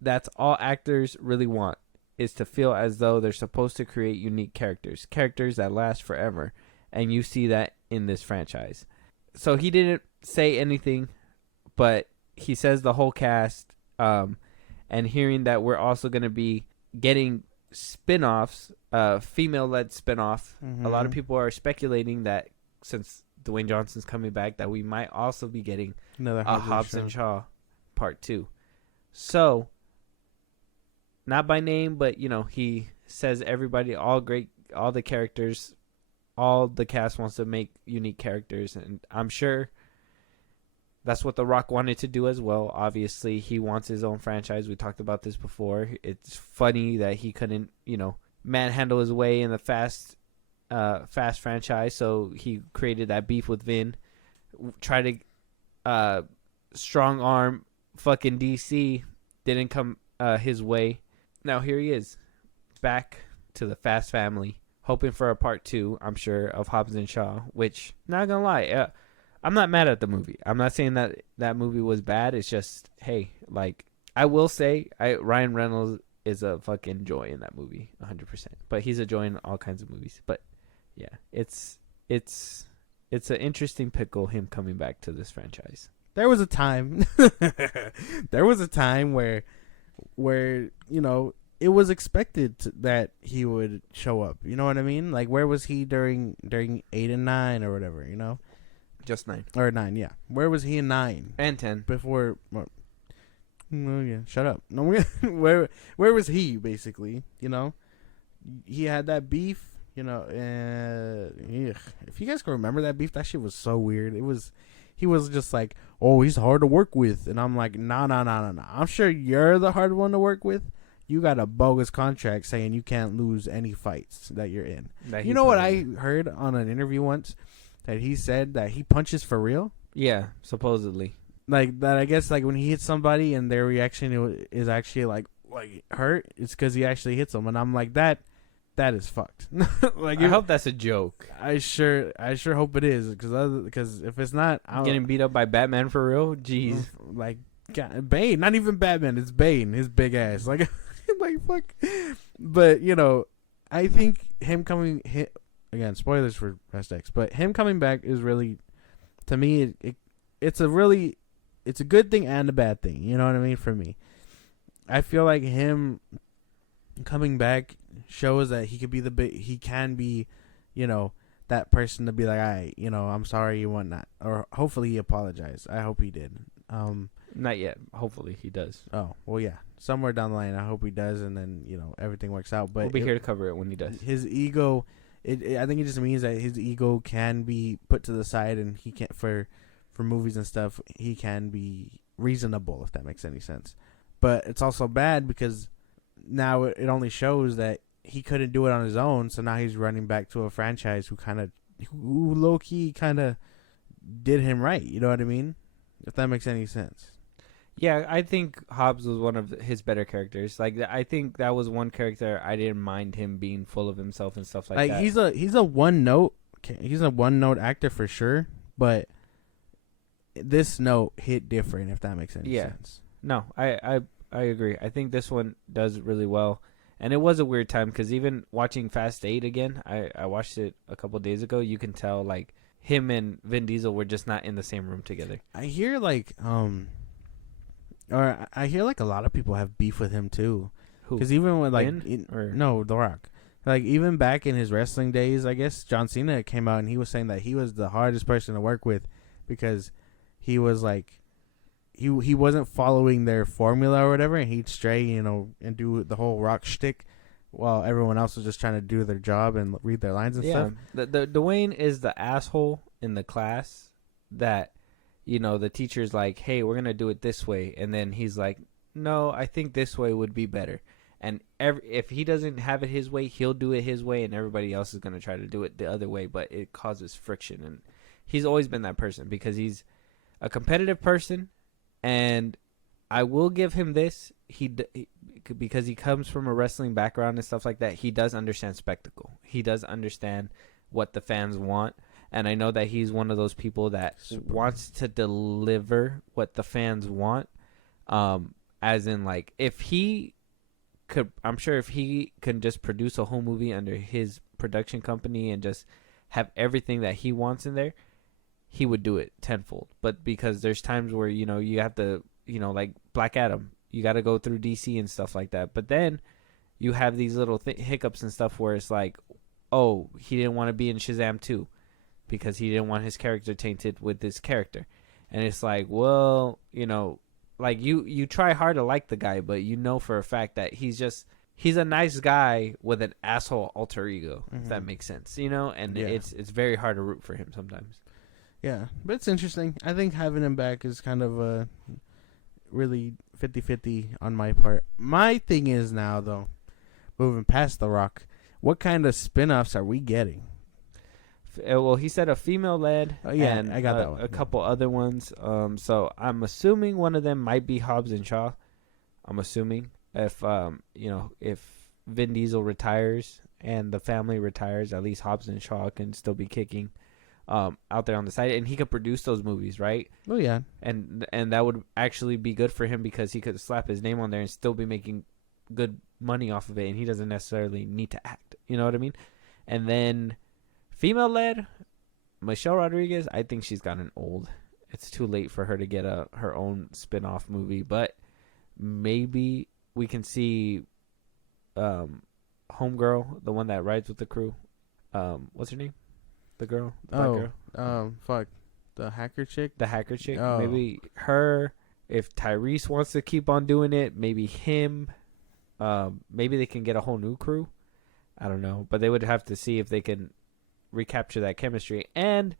That's all actors really want, is to feel as though they're supposed to create unique characters that last forever. And you see that in this franchise." So he didn't say anything, but he says the whole cast, and hearing that we're also going to be getting spin-offs, female-led spin-off. Mm-hmm. A lot of people are speculating that since Dwayne Johnson's coming back, that we might also be getting another Hobbs and Shaw Part 2. So, not by name, but, he says everybody, all the characters, all the cast wants to make unique characters, and I'm sure that's what The Rock wanted to do as well. Obviously, he wants his own franchise. We talked about this before. It's funny that he couldn't, manhandle his way in the Fast franchise, so he created that beef with Vin. Try to strong arm fucking DC. Didn't come his way. Now here he is, back to the Fast family, hoping for a part 2, I'm sure, of Hobbs and Shaw, which, not gonna lie, I'm not mad at the movie. I'm not saying that movie was bad. It's just, hey, like, I will say, Ryan Reynolds is a fucking joy in that movie, 100%. But he's a joy in all kinds of movies. But, yeah, it's an interesting pickle, him coming back to this franchise. There was a time, where it was expected that he would show up. You know what I mean? Like, where was he during 8 and 9 or whatever? Just 9 or 9, yeah. Where was he in 9 and 10 before? Well, no, yeah. Shut up. No, where was he basically? He had that beef. If you guys can remember that beef, that shit was so weird. He was just like, oh, he's hard to work with, and I'm like, no. I'm sure you're the hard one to work with. You got a bogus contract saying you can't lose any fights that you're in. You know what I heard on an interview once? That he said that he punches for real. Yeah, supposedly. Like that, I guess. Like when he hits somebody and their reaction is actually like hurt, it's because he actually hits them. And I'm like, that is fucked. Like, I hope that's a joke. I sure hope it is, because if it's not, getting beat up by Batman for real. Jeez, like God, Bane. Not even Batman. It's Bane. His big ass. Like, like fuck. But I think him coming again, spoilers for Fast X, but him coming back is really, to me, it's a good thing and a bad thing. You know what I mean? For me, I feel like him coming back shows that he can be, you know, that person to be like, I'm sorry you want that, or hopefully he apologized. I hope he did. Not yet. Hopefully he does. Oh well, yeah. Somewhere down the line, I hope he does, and then everything works out. But We'll be here to cover it when he does. his ego, I think it just means that his ego can be put to the side, and he can't for movies and stuff. He can be reasonable, if that makes any sense. But it's also bad because now it only shows that he couldn't do it on his own. So now he's running back to a franchise who low key kind of did him right. You know what I mean? If that makes any sense. Yeah, I think Hobbs was one of his better characters. Like, I think that was one character I didn't mind him being full of himself and stuff like that. He's a one note actor for sure, but this note hit different, if that makes any sense. No, I agree. I think this one does really well. And it was a weird time because even watching Fast 8 again, I watched it a couple days ago. You can tell, like, him and Vin Diesel were just not in the same room together. I hear, like, I hear, like, a lot of people have beef with him, too. Who? Because even with, like, No, The Rock. Like, even back in his wrestling days, I guess, John Cena came out and he was saying that he was the hardest person to work with because he was, like, he wasn't following their formula or whatever, and he'd stray, and do the whole Rock shtick while everyone else was just trying to do their job and read their lines and stuff. The Dwayne is the asshole in the class that, the teacher's like, hey, we're going to do it this way. And then he's like, no, I think this way would be better. And if he doesn't have it his way, he'll do it his way, and everybody else is going to try to do it the other way, but it causes friction. And he's always been that person because he's a competitive person. And I will give him this. Because he comes from a wrestling background and stuff like that, he does understand spectacle. He does understand what the fans want. And I know that he's one of those people that wants to deliver what the fans want. As in, like, if he could, I'm sure if he can just produce a whole movie under his production company and just have everything that he wants in there, he would do it tenfold. But because there's times where, you have to, like Black Adam, you got to go through DC and stuff like that. But then you have these little hiccups and stuff where it's like, oh, he didn't want to be in Shazam 2 because he didn't want his character tainted with this character. And it's like, well, like you try hard to like the guy, but for a fact that he's a nice guy with an asshole alter ego, if that makes sense, and it's very hard to root for him sometimes. Yeah, but it's interesting. I think having him back is kind of a really 50-50 on my part. My thing is now, though, moving past The Rock, what kind of spin-offs are we getting? Well, he said a female-led, and I got that one. A couple other ones. So I'm assuming one of them might be Hobbs and Shaw. I'm assuming if Vin Diesel retires and the family retires, at least Hobbs and Shaw can still be kicking out there on the side, and he could produce those movies, right? Oh yeah, and that would actually be good for him because he could slap his name on there and still be making good money off of it, and he doesn't necessarily need to act. You know what I mean? And then female-led, Michelle Rodriguez, I think she's gotten old. It's too late for her to get her own spin-off movie, but maybe we can see Homegirl, the one that rides with the crew. What's her name? The girl? The black girl? The hacker chick? The hacker chick. Oh. Maybe her. If Tyrese wants to keep on doing it, maybe him. Maybe they can get a whole new crew. I don't know. But they would have to see if they can recapture that chemistry. And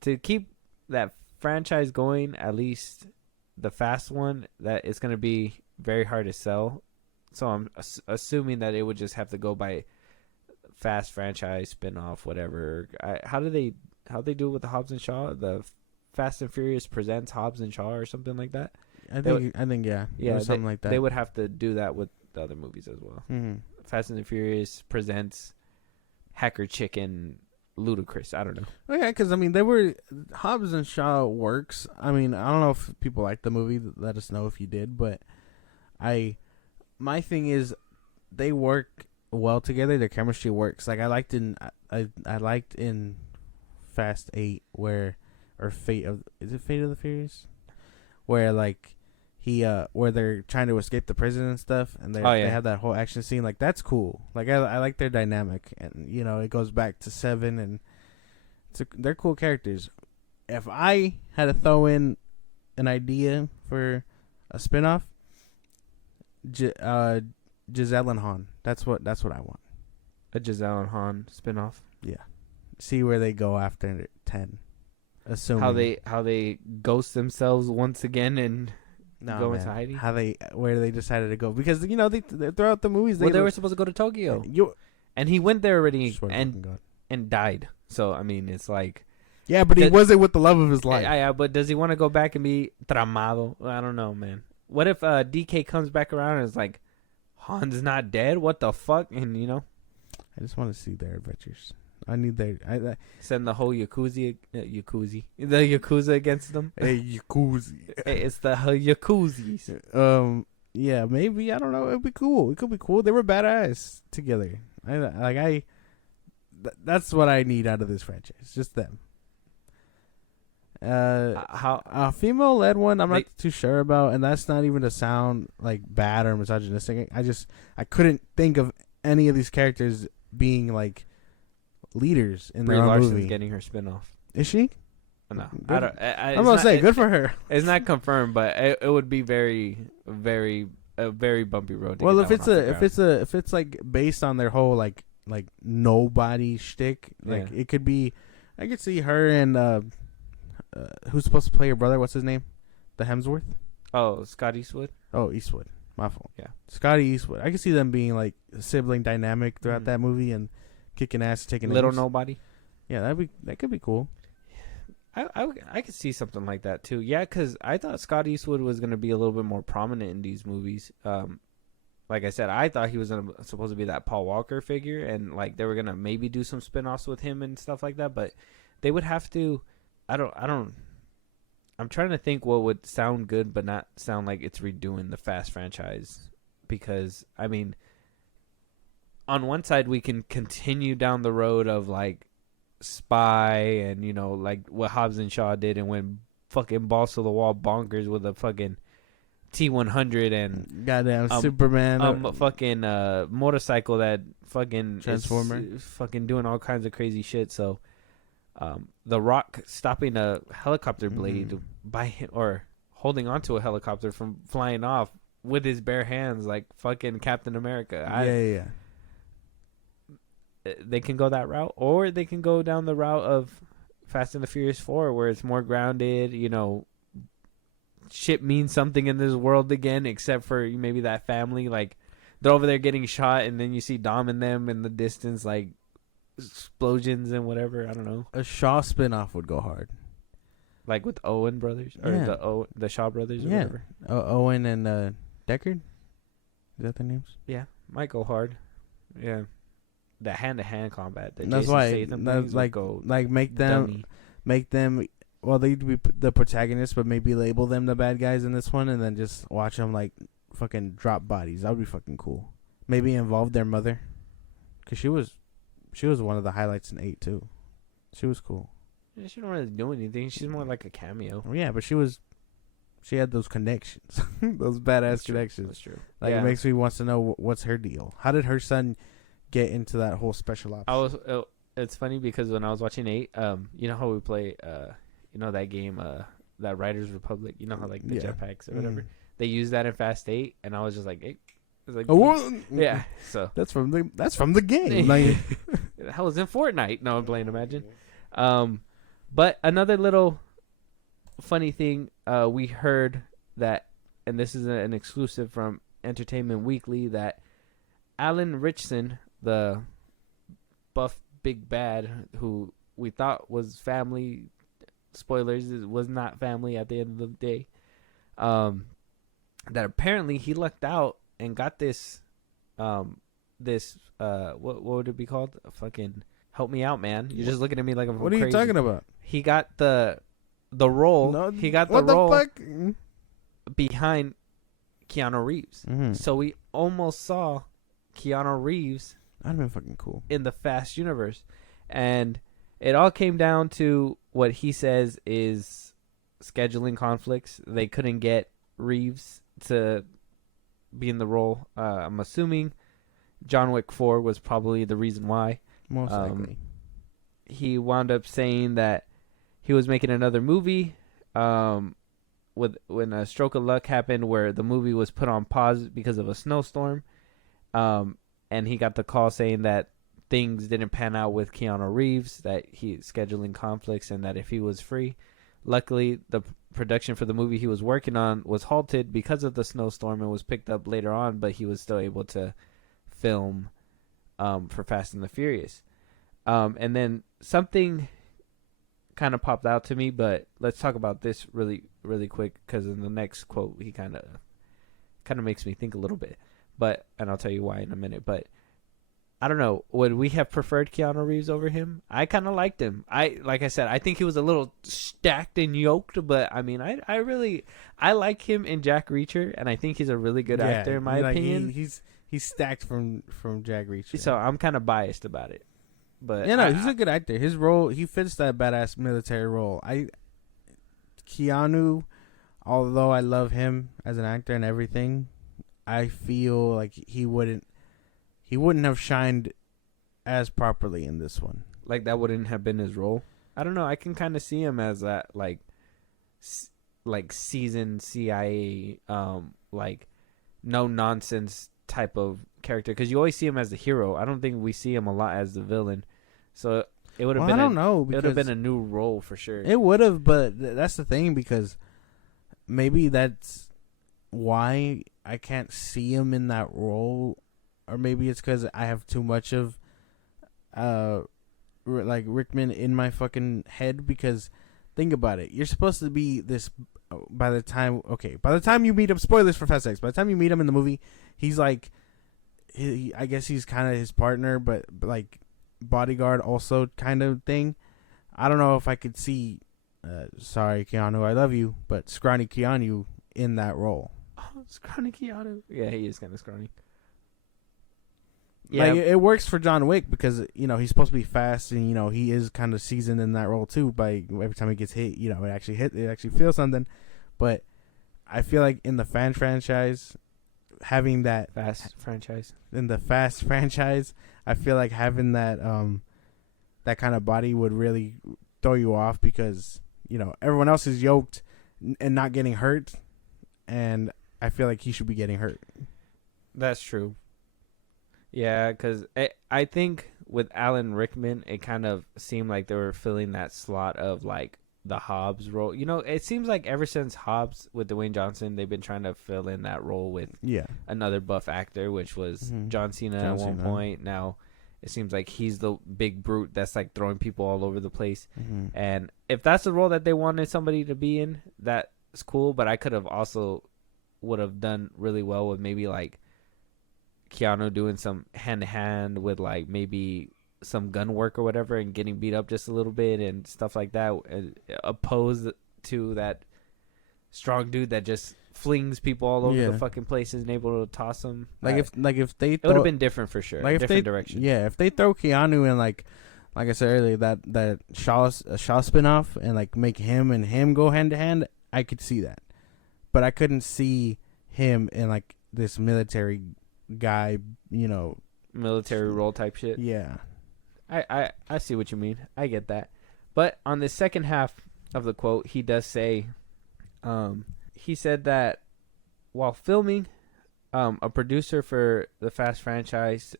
to keep that franchise going, at least the Fast one, that it's going to be very hard to sell. So I'm assuming that it would just have to go by Fast franchise spinoff, whatever. How do they do it with the Hobbs and Shaw? The Fast and Furious presents Hobbs and Shaw or something like that. I think yeah, something like that. They would have to do that with the other movies as well. Mm-hmm. Fast and the Furious presents Hacker Chicken Ludacris. I don't know. Oh yeah, because Hobbs and Shaw works. I don't know if people like the movie. Let us know if you did. But my thing is, they work well together. Their chemistry works. Like I liked in Fast 8 Fate of the Furious, where like where they're trying to escape the prison and stuff, and they have that whole action scene. Like, that's cool. Like, I like their dynamic, and it goes back to 7, and they're cool characters. If I had to throw in an idea for a spinoff, Giselle and Han. That's what I want. A Giselle and Han spinoff. Yeah. See where they go after 10. Assuming how they ghost themselves once again and go into hiding. Where they decided to go, because they throughout the movies they were supposed to go to Tokyo. And he went there already and died. So I mean, it's like, yeah, but he wasn't with the love of his life. Yeah, but does he want to go back and be tramado? I don't know, man. What if DK comes back around and is like, Han's not dead? What the fuck? And I just want to see their adventures. I need send the whole Yakuza against them. Hey, Yakuza. It's the Yakuzis. Yeah, maybe, I don't know. It'd be cool. It could be cool. They were badass together. That's what I need out of this franchise. Just them. A female led one I'm not too sure about, and that's not even to sound like bad or misogynistic. I couldn't think of any of these characters being like leaders in their own movie. Getting her spinoff. Is she? No, I'm gonna say good for her. It's not confirmed, but it would be very, very a very bumpy road. Well, if it's like based on their whole like nobody shtick, like it could be. I could see her and who's supposed to play her brother? What's his name? The Hemsworth? Oh, Scott Eastwood. Oh, Eastwood. My fault. Yeah, Scotty Eastwood. I could see them being like a sibling dynamic throughout that movie and kicking ass, taking little names. Nobody. Yeah, that could be cool. I could see something like that too. Yeah, because I thought Scott Eastwood was gonna be a little bit more prominent in these movies. Like I said, I thought he was supposed to be that Paul Walker figure, and like they were gonna maybe do some spinoffs with him and stuff like that. But they would have to. I'm trying to think what would sound good, but not sound like it's redoing the Fast franchise. Because I mean, on one side we can continue down the road of like Spy and like what Hobbs and Shaw did and went fucking balls to the wall bonkers with a fucking T-100 and goddamn Superman, fucking motorcycle that fucking Transformer, fucking doing all kinds of crazy shit. So, The Rock stopping a helicopter blade by him, or holding onto a helicopter from flying off with his bare hands, like fucking Captain America. Yeah. They can go that route, or they can go down the route of Fast and the Furious 4, where it's more grounded. Shit means something in this world again, except for maybe that family. Like they're over there getting shot, and then you see Dom and them in the distance, like explosions and whatever. I don't know. A Shaw spinoff would go hard, like with Owen brothers or the Shaw brothers or whatever. Owen and Deckard. Is that their names? Yeah, might go hard. Yeah. The hand-to-hand combat. That's why. That's like make them. Well, they'd be the protagonists, but maybe label them the bad guys in this one, and then just watch them like fucking drop bodies. That would be fucking cool. Maybe involve their mother, cause she was one of the highlights in 8 too. She was cool. Yeah, she don't really do anything. She's more like a cameo. Yeah, but she had those connections, those badass connections. That's true. Like it makes me wants to know what's her deal. How did her son get into that whole special ops? It's funny because when I was watching 8, you know how we play, that game, that Riders Republic. You know how like the jetpacks or whatever. They use that in Fast 8, and I was just like, hey. I was like, yeah. So that's from the game. Like, that was in Fortnite. No, I'm playing Imagine. But another little funny thing, we heard that, and this is an exclusive from Entertainment Weekly, that Alan Ritchson, the buff big bad who we thought was family, spoilers, it was not family at the end of the day, that apparently he lucked out and got this what would it be called? Fucking help me out, man. You're just looking at me like I'm what crazy. Are you talking about? He got the role. No, he got the role fuck? Behind Keanu Reeves. Mm-hmm. So we almost saw Keanu Reeves. That'd been fucking cool in the Fast universe, and it all came down to what he says is scheduling conflicts. They couldn't get Reeves to be in the role. I'm assuming John Wick 4 was probably the reason why. Most likely. He wound up saying that he was making another movie when a stroke of luck happened where the movie was put on pause because of a snowstorm. And he got the call saying that things didn't pan out with Keanu Reeves, that he's scheduling conflicts, and that if he was free. Luckily, the production for the movie he was working on was halted because of the snowstorm and was picked up later on, but he was still able to film for Fast and the Furious. And then something kind of popped out to me, but let's talk about this really, really quick, because in the next quote, he kind of makes me think a little bit. And I'll tell you why in a minute. But I don't know. Would we have preferred Keanu Reeves over him? I kind of liked him. Like I said, I think he was a little stacked and yoked, but I mean, I like him in Jack Reacher, and I think he's a really good actor in my opinion. He's stacked from Jack Reacher. So I'm kind of biased about it. But he's a good actor. His role, he fits that badass military role. Keanu, although I love him as an actor and everything, I feel like he wouldn't have shined as properly in this one. Like that wouldn't have been his role. I don't know. I can kind of see him as that like seasoned CIA, like no nonsense type of character. Because you always see him as the hero. I don't think we see him a lot as the villain. So it would have been. I don't know. It would have been a new role for sure. It would have, but that's the thing, because maybe that's why I can't see him in that role. Or maybe it's because I have too much of, like Rickman in my fucking head. Because think about it, you're supposed to be this. By the time you meet him, spoilers for Fast X. By the time you meet him in the movie, he's like, I guess he's kind of his partner, but like bodyguard also kind of thing. I don't know if I could see. Sorry, Keanu, I love you, but scrawny Keanu in that role. Oh, scrawny Keanu. Yeah, he is kind of scrawny. Yeah, like, it works for John Wick because he's supposed to be fast, and he is kind of seasoned in that role too. By every time he gets hit, it actually feels something. But I feel like in the franchise, having that Fast franchise, I feel like having that that kind of body would really throw you off, because everyone else is yoked and not getting hurt, and I feel like he should be getting hurt. That's true. Yeah, because I think with Alan Rickman, it kind of seemed like they were filling that slot of like the Hobbs role. It seems like ever since Hobbs with Dwayne Johnson, they've been trying to fill in that role with another buff actor, which was John Cena at one point. Now it seems like he's the big brute that's like throwing people all over the place. And if that's the role that they wanted somebody to be in, that's cool. But I would have done really well with maybe like Keanu doing some hand-to-hand with like maybe some gun work or whatever, and getting beat up just a little bit and stuff like that, opposed to that strong dude that just flings people all over the fucking places and able to toss them. If they it would have been different for sure. Like different direction. Yeah, if they throw Keanu in like I said earlier, that Shaw spinoff, and like make him and him go hand to hand, I could see that. But I couldn't see him in like this military guy, military role type shit. Yeah. I see what you mean. I get that. But on the second half of the quote, he does say, he said that while filming, a producer for the Fast franchise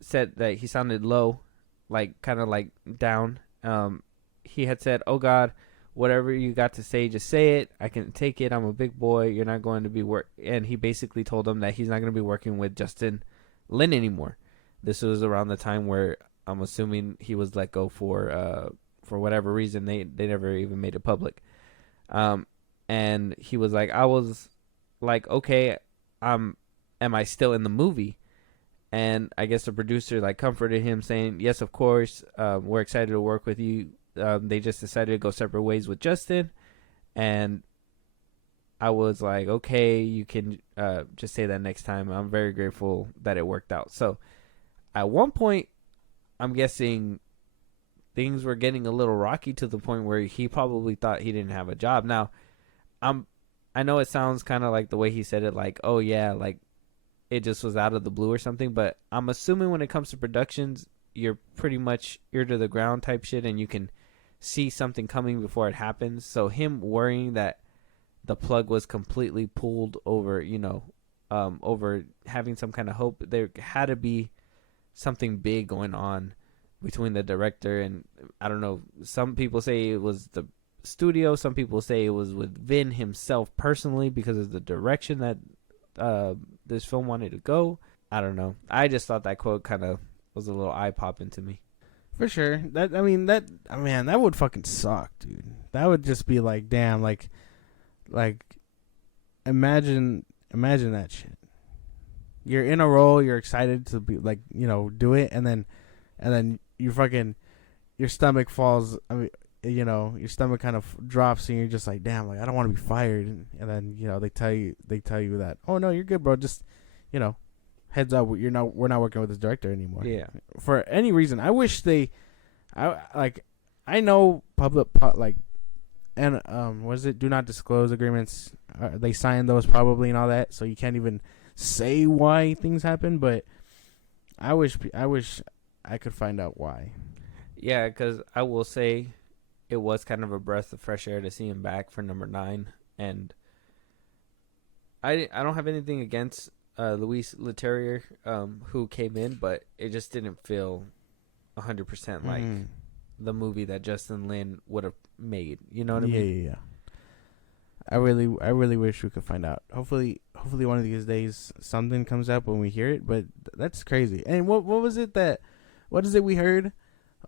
said that he sounded low, like kind of like down. He had said, "Oh God, whatever you got to say, just say it. I can take it. I'm a big boy. You're not going to be And he basically told him that he's not going to be working with Justin Lin anymore. This was around the time where I'm assuming he was let go for whatever reason. They never even made it public. And he was like, I was like, okay, am I still in the movie? And I guess the producer like comforted him, saying, yes, of course, we're excited to work with you. They just decided to go separate ways with Justin. And I was like, okay, you can just say that next time. I'm very grateful that it worked out. So at one point, I'm guessing things were getting a little rocky to the point where he probably thought he didn't have a job. Now, I'm I know it sounds kind of like the way he said it, like, oh yeah, like it just was out of the blue or something. But I'm assuming when it comes to productions, you're pretty much ear to the ground type shit, and you can see something coming before it happens. So him worrying that the plug was completely pulled over, over having some kind of hope, there had to be something big going on between the director and, I don't know, some people say it was the studio, some people say it was with Vin himself personally because of the direction that this film wanted to go. I don't know. I just thought that quote kind of was a little eye popping to me. For sure. That would fucking suck, dude. That would just be like, damn, like imagine that shit. You're in a role, you're excited to be like, do it, and then you fucking, your stomach falls. I mean, your stomach kind of drops, and you're just like, damn, like I don't want to be fired. And then they tell you that, oh no, you're good, bro. Just heads up, we're not working with this director anymore. Yeah. For any reason, I wish I know and what is it? Do not disclose agreements. They signed those probably and all that, so you can't even say why things happen. But I wish I could find out why. Yeah, because I will say it was kind of a breath of fresh air to see him back for number 9, and I don't have anything against Luis Leterrier, who came in, but it just didn't feel 100% like the movie that Justin Lin would have made. You know what I mean? Yeah. I really wish we could find out. Hopefully one of these days something comes up when we hear it. But that's crazy. And what is it we heard?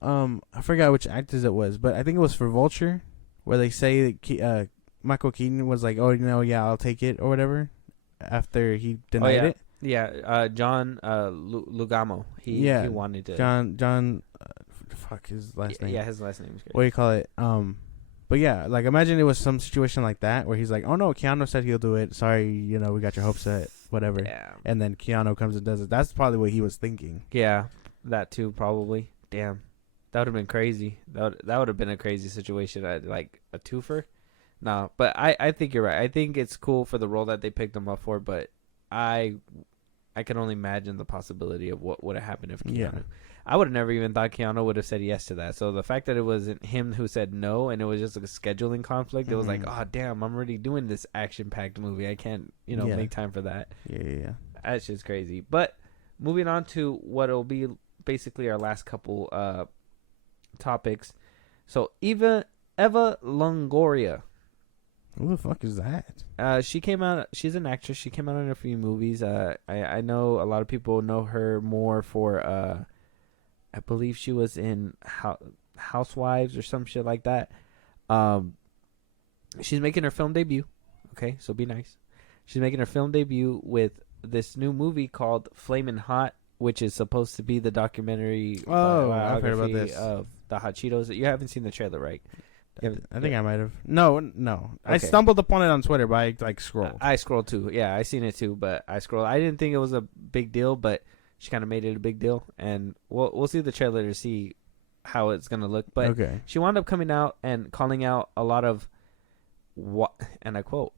I forgot which actors it was, but I think it was for Vulture, where they say that Michael Keaton was like, "Oh, yeah, I'll take it" or whatever, after he denied it. Yeah, John Lugamo. He wanted to. John, fuck his last name. Yeah, his last name is great. What do you call it? But yeah, like imagine it was some situation like that where he's like, "Oh no, Keanu said he'll do it. Sorry, we got your hopes set, whatever." Yeah. And then Keanu comes and does it. That's probably what he was thinking. Yeah, that too probably. Damn, that would have been crazy. That would have been a crazy situation. Like a twofer. No, but I think you're right. I think it's cool for the role that they picked him up for, but I can only imagine the possibility of what would have happened if Keanu. Yeah. I would have never even thought Keanu would have said yes to that. So the fact that it wasn't him who said no, and it was just like a scheduling conflict, it was like, oh damn, I'm already doing this action-packed movie. I can't, make time for that. Yeah. That's just crazy. But moving on to what will be basically our last couple topics. So Eva Longoria. Who the fuck is that? She came out. She's an actress. She came out in a few movies. I know a lot of people know her more for. I believe she was in Housewives or some shit like that. She's making her film debut. Okay, so be nice. She's making her film debut with this new movie called Flamin' Hot, which is supposed to be the documentary. I've heard about this. Of the Hot Cheetos. You haven't seen the trailer, right? I think I might have. No. Okay. I stumbled upon it on Twitter, but I scrolled. I scrolled too. Yeah, I seen it too, but I scrolled. I didn't think it was a big deal, but she kind of made it a big deal, and we'll see the trailer to see how it's gonna look. But she wound up coming out and calling out a lot of, and I quote,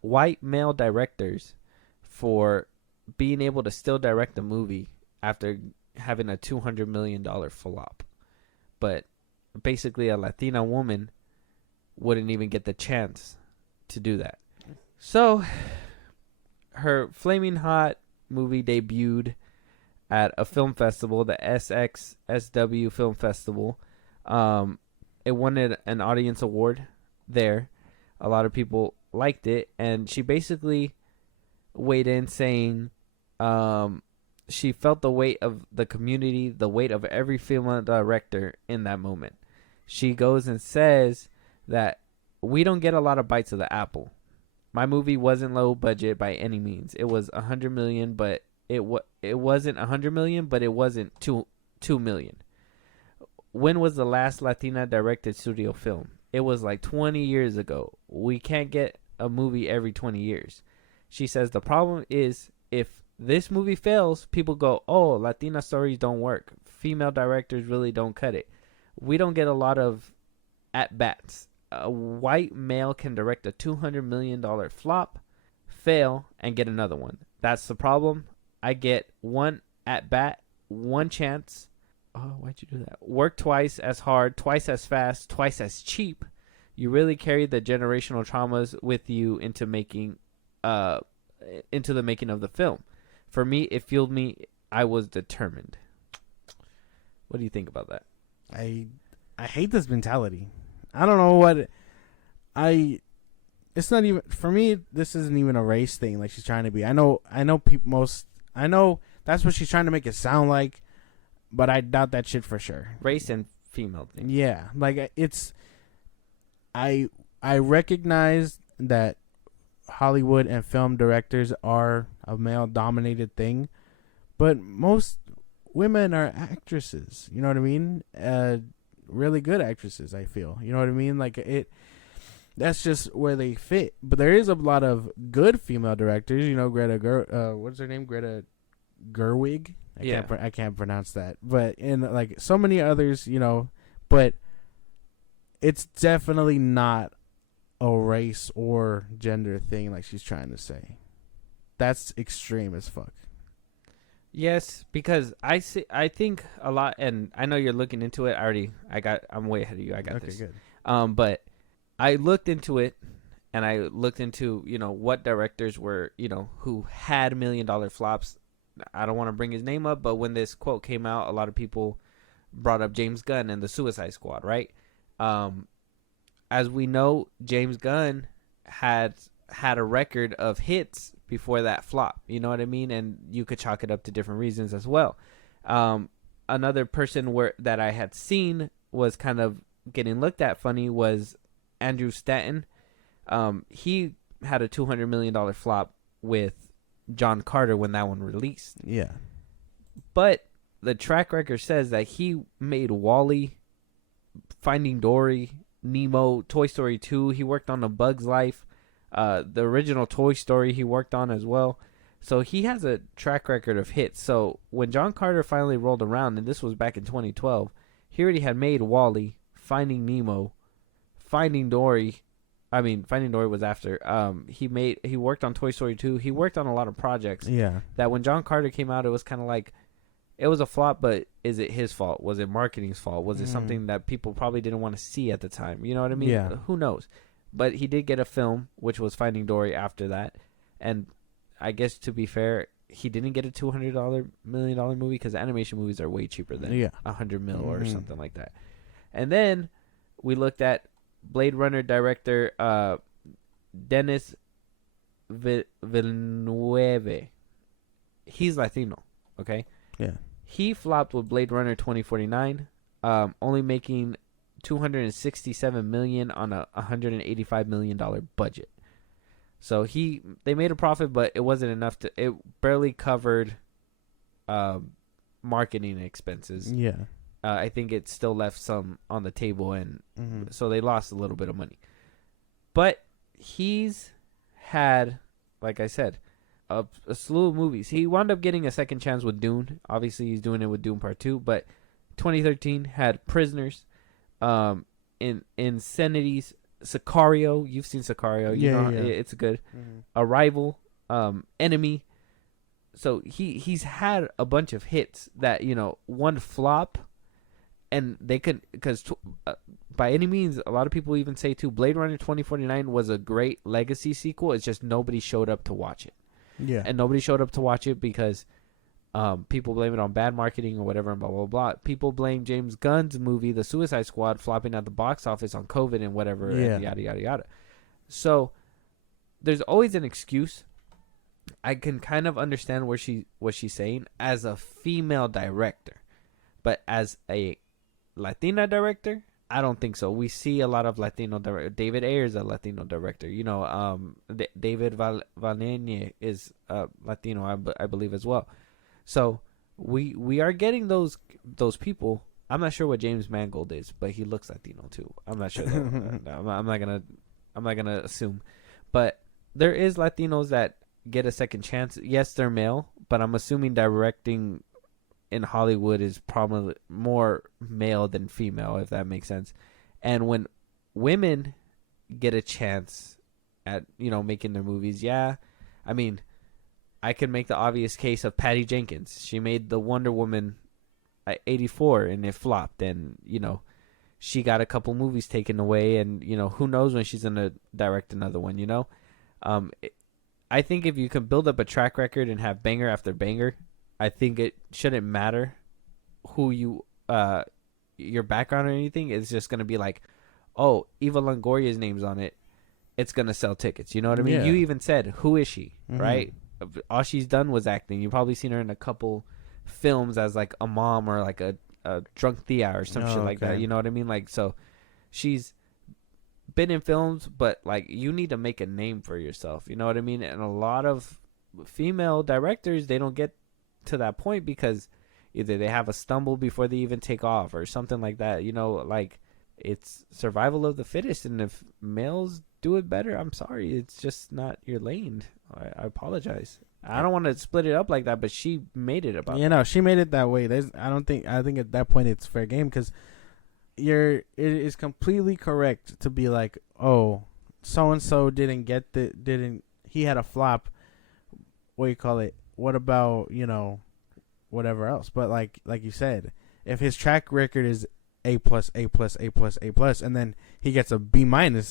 white male directors for being able to still direct a movie after having a $200 million flop. But basically, a Latina woman wouldn't even get the chance to do that. So her Flaming Hot movie debuted at a film festival, the SXSW Film Festival. It won an audience award there. A lot of people liked it, and she basically weighed in saying she felt the weight of the community, the weight of every female director in that moment. She goes and says that we don't get a lot of bites of the apple. My movie wasn't low budget by any means. It was $100 million, but it wasn't $100 million, but it wasn't $2 million. When was the last Latina directed studio film? It was like 20 years ago. We can't get a movie every 20 years. She says the problem is if this movie fails, people go, oh, Latina stories don't work. Female directors really don't cut it. We don't get a lot of at-bats a white male can direct a $200 million flop, fail, and get another one. That's the problem. I get one at bat, one chance. Oh, why'd you do that? Work twice as hard, twice as fast, twice as cheap. You really carry the generational traumas with you into the making of the film. For me, it fueled me. I was determined. What do you think about that? I hate this mentality. I don't know what it's not even for me. This isn't even a race thing like she's trying to be. I know that's what she's trying to make it sound like, but I doubt that shit for sure. Race and female thing. Yeah, like it's I recognize that Hollywood and film directors are a male dominated thing, but most women are actresses. You know what I mean? Really good actresses, I feel. You know what I mean? Like that's just where they fit. But there is a lot of good female directors. You know, what's her name? Greta Gerwig. I can't pronounce that. But in like so many others, you know. But it's definitely not a race or gender thing like she's trying to say. That's extreme as fuck. Yes, because I think a lot, and I know you're looking into it. I'm way ahead of you. I got this. Okay, good. But I looked into it, and I looked into, what directors were, who had $1 million flops. I don't want to bring his name up, but when this quote came out, a lot of people brought up James Gunn and the Suicide Squad, right? As we know, James Gunn had a record of hits before that flop. You know what I mean? And you could chalk it up to different reasons as well. Another person that I had seen was kind of getting looked at funny was Andrew Stanton. He had a $200 million flop with John Carter when that one released. Yeah. But the track record says that he made Wall-E, Finding Dory, Nemo, Toy Story 2. He worked on A Bug's Life. The original Toy Story he worked on as well. So he has a track record of hits. So when John Carter finally rolled around, and this was back in 2012, he already had made Wall-E, Finding Nemo, Finding Dory. I mean, Finding Dory was after. He worked on Toy Story 2. He worked on a lot of projects. Yeah. That when John Carter came out, it was kind of like, it was a flop, but is it his fault? Was it marketing's fault? Was it something that people probably didn't want to see at the time? You know what I mean? Yeah. Who knows? But he did get a film, which was Finding Dory after that. And I guess to be fair, he didn't get a $200 million movie because animation movies are way cheaper than $100 million or something like that. And then we looked at Blade Runner director Denis Villeneuve. He's Latino, okay? Yeah. He flopped with Blade Runner 2049, only making $267 million on a $185 million budget. So they made a profit, but it wasn't enough it barely covered marketing expenses. Yeah. I think it still left some on the table, and so they lost a little bit of money. But he's had, like I said, a slew of movies. He wound up getting a second chance with Dune. Obviously, he's doing it with Dune Part 2, but 2013 had Prisoners, Insanities, Sicario. You've seen Sicario. You know it's good. Arrival, Enemy. So he's had a bunch of hits that, one flop, and they could, because by any means, a lot of people even say too, Blade Runner 2049 was a great legacy sequel. It's just nobody showed up to watch it. Yeah. And nobody showed up to watch it because people blame it on bad marketing or whatever and blah, blah, blah. People blame James Gunn's movie, The Suicide Squad, flopping at the box office on COVID and whatever, and yada, yada, yada. So there's always an excuse. I can kind of understand what she's saying as a female director. But as a Latina director, I don't think so. We see a lot of Latino directors. David Ayer is a Latino director. David Valenia is Latino, I believe, as well. So we are getting those people. I'm not sure what James Mangold is, but he looks Latino too. I'm not sure. I'm not gonna assume, but there is Latinos that get a second chance. Yes, they're male, but I'm assuming directing in Hollywood is probably more male than female, if that makes sense. And when women get a chance at, you know, making their movies. Yeah, I mean, I could make the obvious case of Patty Jenkins. She made the Wonder Woman at 84 and it flopped, and, you know, she got a couple movies taken away, and, you know, who knows when she's going to direct another one, you know? I think if you can build up a track record and have banger after banger, I think it shouldn't matter who you, your background or anything. It's just going to be like, oh, Eva Longoria's name's on it. It's going to sell tickets. You know what I mean? Yeah. You even said, who is she, right? All she's done was acting. You've probably seen her in a couple films as like a mom or like a drunk Thea or some shit like that. You know what I mean? Like, so she's been in films, but like you need to make a name for yourself. You know what I mean? And a lot of female directors, they don't get to that point because either they have a stumble before they even take off or something like that. You know, like it's survival of the fittest. And if males do it better, I'm sorry, it's just not your lane. I apologize. I don't want to split it up like that, but she made it about. You know, she made it that way. I think at that point it's fair game because it is completely correct to be like, oh, so and so he had a flop. What do you call it? What about, you know, whatever else? But like you said, if his track record is A+, and then he gets a B-,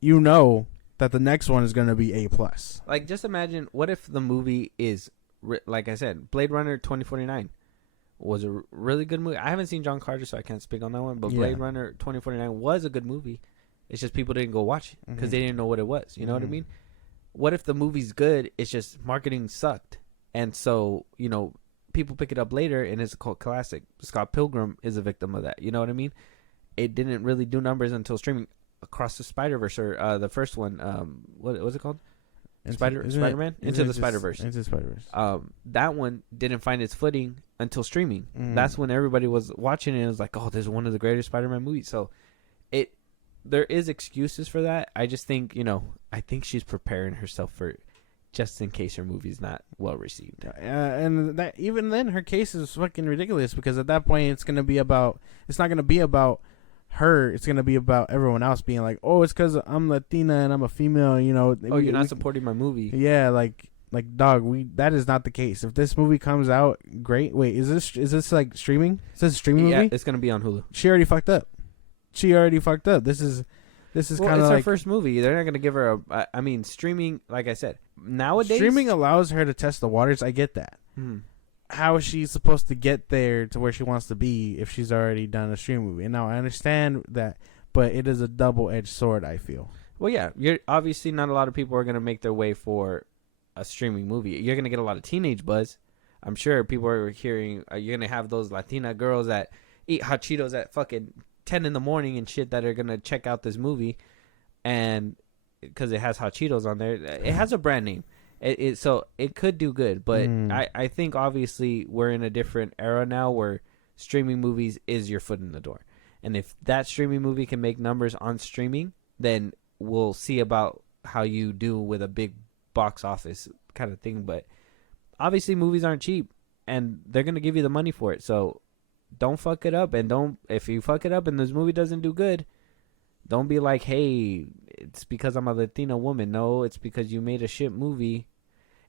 you know that the next one is going to be A+. Like, just imagine, what if the movie is, like I said, Blade Runner 2049 was a really good movie. I haven't seen John Carter, so I can't speak on that one, but Blade Runner 2049 was a good movie. It's just people didn't go watch it because they didn't know what it was. You know what I mean? What if the movie's good, it's just marketing sucked? And so, you know, people pick it up later, and it's a cult classic. Scott Pilgrim is a victim of that. You know what I mean? It didn't really do numbers until streaming. Across the Spider-Verse, or the first one, what was it called? Spider-Man? Into the Spider-Verse. Into the Spider-Verse. That one didn't find its footing until streaming. That's when everybody was watching it and it was like, oh, this is one of the greatest Spider-Man movies. So there is excuses for that. I just think, you know, I think she's preparing herself for just in case her movie's not well received. And that even then, her case is fucking ridiculous because at that point, it's not going to be about her. It's going to be about everyone else being like, oh, it's because I'm Latina and I'm a female, you know. Oh, you're not supporting my movie. Yeah, like dog, that is not the case. If this movie comes out, great. Wait, is this like streaming? Is this a streaming movie? Yeah, it's going to be on Hulu. She already fucked up. This is kind of like her first movie. They're not going to give her I mean, streaming, like I said, nowadays streaming allows her to test the waters. I get that. How is she supposed to get there to where she wants to be if she's already done a stream movie? And now I understand that, but it is a double-edged sword, I feel. Well, yeah, you're obviously not a lot of people are going to make their way for a streaming movie. You're going to get a lot of teenage buzz. I'm sure people are hearing, you're going to have those Latina girls that eat hot Cheetos at fucking 10 in the morning and shit that are going to check out this movie. And because it has hot Cheetos on there, it has a brand name. So it could do good, but I think obviously we're in a different era now where streaming movies is your foot in the door. And if that streaming movie can make numbers on streaming, then we'll see about how you do with a big box office kind of thing. But obviously movies aren't cheap and they're going to give you the money for it. So don't fuck it up. And if you fuck it up and this movie doesn't do good, don't be like, hey, it's because I'm a Latina woman. No, it's because you made a shit movie.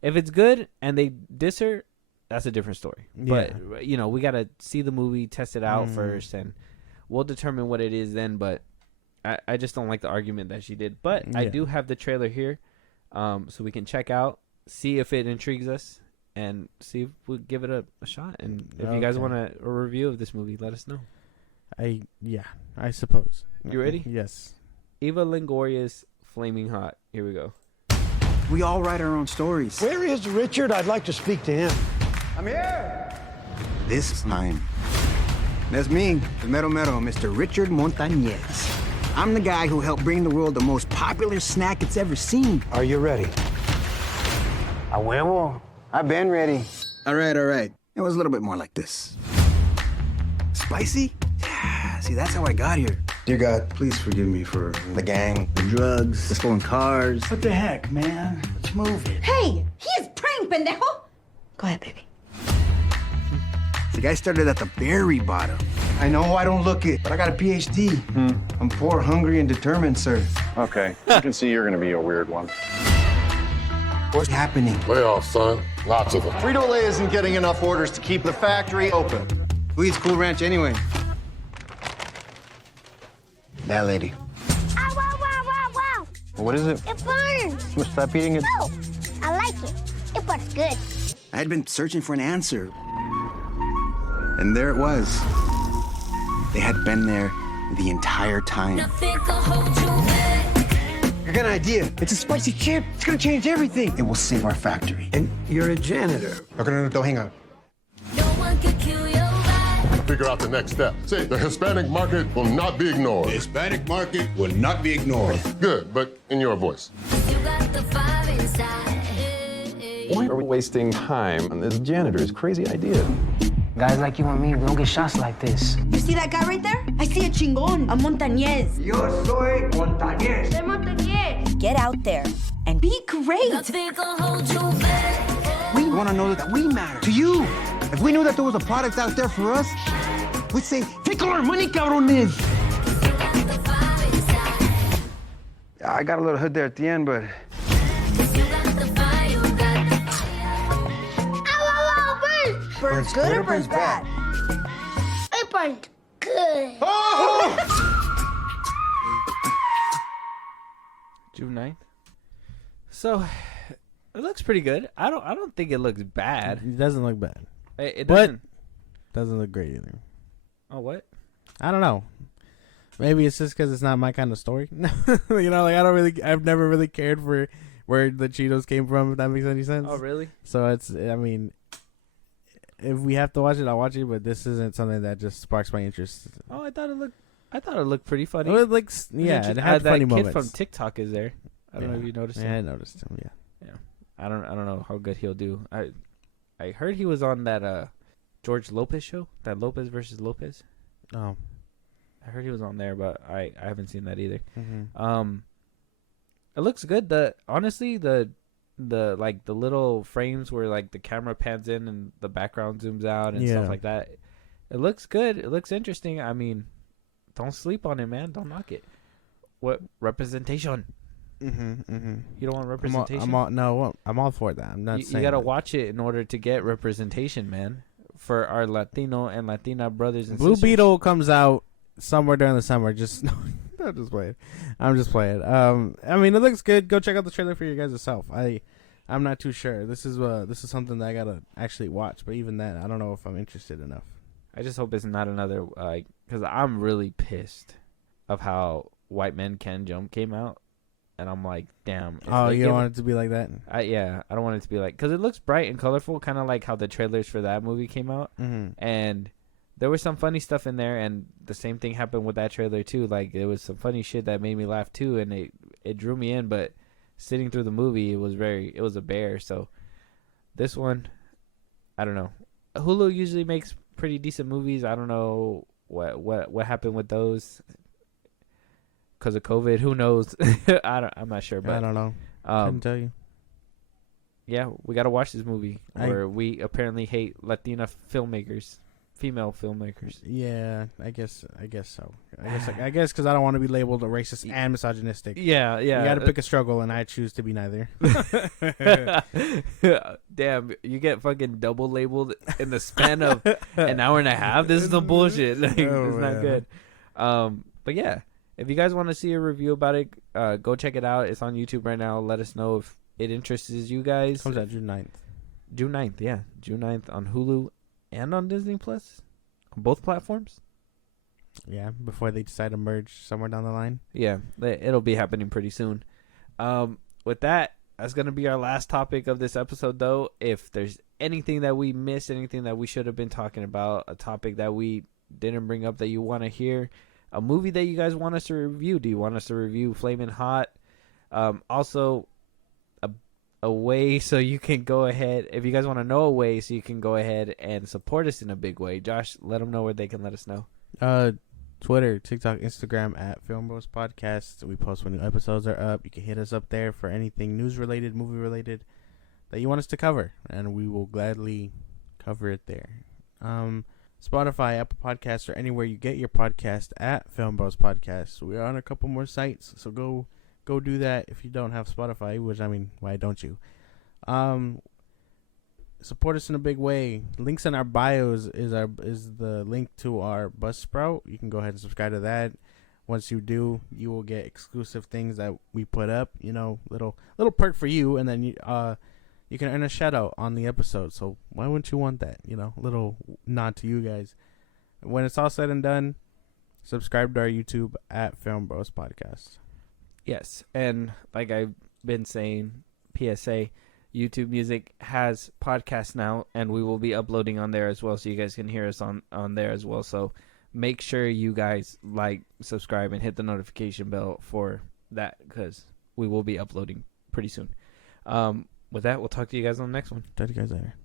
If it's good and they diss her, that's a different story. Yeah. But, you know, we got to see the movie, test it out first, and we'll determine what it is then. But I just don't like the argument that she did. But I do have the trailer here so we can check out, see if it intrigues us, and see if we'll give it a shot. And if you guys want a review of this movie, let us know. I suppose. You ready? Yes. Eva Longoria's Flaming Hot. Here we go. We all write our own stories. Where is Richard? I'd like to speak to him. I'm here. This is mine. That's me, the Mero Mero, Mr. Richard Montañez. I'm the guy who helped bring the world the most popular snack it's ever seen. Are you ready? A huevo. I've been ready. All right. It was a little bit more like this. Spicy? Yeah, see, that's how I got here. Dear God, please forgive me for the gang, The drugs, the stolen cars. What the heck, man? Let's move it. Hey, he is praying, pendejo. Go ahead, baby. The guy started at the very bottom. I know I don't look it, but I got a PhD. I'm poor, hungry, and determined, sir. Okay, I can see you're gonna be a weird one. What's happening? Layoffs, son. Lots of them. Frito-Lay isn't getting enough orders to keep the factory open. Who eats Cool Ranch anyway? That lady. Ow, wow, wow, wow, wow. What is it? It burns. Well, stop eating it. No, I like it. It burns good. I had been searching for an answer. And there it was. They had been there the entire time. I got an idea. It's a spicy chip. It's gonna change everything. It will save our factory. And you're a janitor. Okay, no, don't hang up. Figure out the next step. See, the Hispanic market will not be ignored. The Hispanic market will not be ignored. Good, but in your voice. Why are we wasting time on this janitor's crazy idea? Guys like you and me, we don't get shots like this. You see that guy right there? I see a chingon, a montañez. Yo soy montañez. They're montañez. Get out there and Be great. We want to know that we matter to you. If we knew that there was a product out there for us, we'd say, take all our money, cabrones. I got a little hood there at the end, but Burns good or burns bad? It burns good. June 9th. So it looks pretty good. I don't think it looks bad. It doesn't look bad. It But- doesn't. Doesn't look great either. Oh, what? I don't know. Maybe it's just because it's not my kind of story. You know, like I've never really cared for where the Cheetos came from, if that makes any sense. Oh, really? So I mean, if we have to watch it, I'll watch it, but this isn't something that just sparks my interest. Oh, I thought it looked pretty funny. It looks, yeah, it had that funny kid moments. from TikTok is there. I don't know if you noticed Yeah, I him. noticed him, yeah. I don't know how good he'll do. I heard he was on that George Lopez show, that Lopez versus Lopez. Oh. I heard he was on there, but I haven't seen that either. Mm-hmm. It looks good. Honestly, the like the little frames where like the camera pans in and the background zooms out and stuff like that. It looks good. It looks interesting. I mean, don't sleep on it, man. Don't knock it. What representation? You don't want representation? I'm all for that. I'm not saying you gotta that. watch it in order to get representation, man. For our Latino and Latina brothers and Blue sisters. Beetle comes out somewhere during the summer. Just I'm just playing. I'm just playing. I mean, it looks good. Go check out the trailer for you guys yourself. I'm not too sure. This is something that I gotta actually watch. But even then, I don't know if I'm interested enough. I just hope it's not another because I'm really pissed of how White Men Can Jump came out, and I'm like, damn. Oh, you don't want it to be like that? I don't want it to be like, because it looks bright and colorful, kind of like how the trailers for that movie came out, and there was some funny stuff in there, and the same thing happened with that trailer too. Like, there was some funny shit that made me laugh too, and it drew me in. But sitting through the movie, it was a bear. So this one, I don't know. Hulu usually makes pretty decent movies. I don't know what happened with those because of COVID. Who knows? I'm not sure. But I don't know. Couldn't tell you. Yeah, we gotta watch this movie. Where we apparently hate Latina filmmakers. Female filmmakers. Yeah, I guess so. I guess because I don't want to be labeled a racist and misogynistic. Yeah. You got to pick a struggle, and I choose to be neither. Damn, you get fucking double labeled in the span of an hour and a half. This is some bullshit. Like, it's not good. But yeah, if you guys want to see a review about it, go check it out. It's on YouTube right now. Let us know if it interests you guys. Comes out June 9th. June 9th, yeah. June 9th on Hulu. And on Disney Plus, on both platforms. Yeah, before they decide to merge somewhere down the line. Yeah, it'll be happening pretty soon. With that's gonna be our last topic of this episode. Though, if there's anything that we missed, anything that we should have been talking about, a topic that we didn't bring up that you want to hear, a movie that you guys want us to review. Do you want us to review Flamin' Hot? Also, a way so you can go ahead, if you guys want to know a way so you can go ahead and support us in a big way. Josh, let them know where they can let us know. Twitter, TikTok, Instagram at FilmBros Podcast. We post when new episodes are up. You can hit us up there for anything news related, movie related that you want us to cover, and we will gladly cover it there. Spotify, Apple Podcasts, or anywhere you get your podcast at FilmBros Podcast. We are on a couple more sites, so go do that if you don't have Spotify, which, I mean, why don't you? Support us in a big way. Links in our bios is the link to our Buzzsprout. You can go ahead and subscribe to that. Once you do, you will get exclusive things that we put up, little perk for you, and then you can earn a shout out on the episode. So why wouldn't you want that? A little nod to you guys. When it's all said and done, subscribe to our YouTube at FilmBros Podcast. Yes, and like I've been saying, PSA, YouTube Music has podcasts now, and we will be uploading on there as well, so you guys can hear us on there as well. So make sure you guys subscribe, and hit the notification bell for that, because we will be uploading pretty soon. With that, we'll talk to you guys on the next one. Talk to you guys later.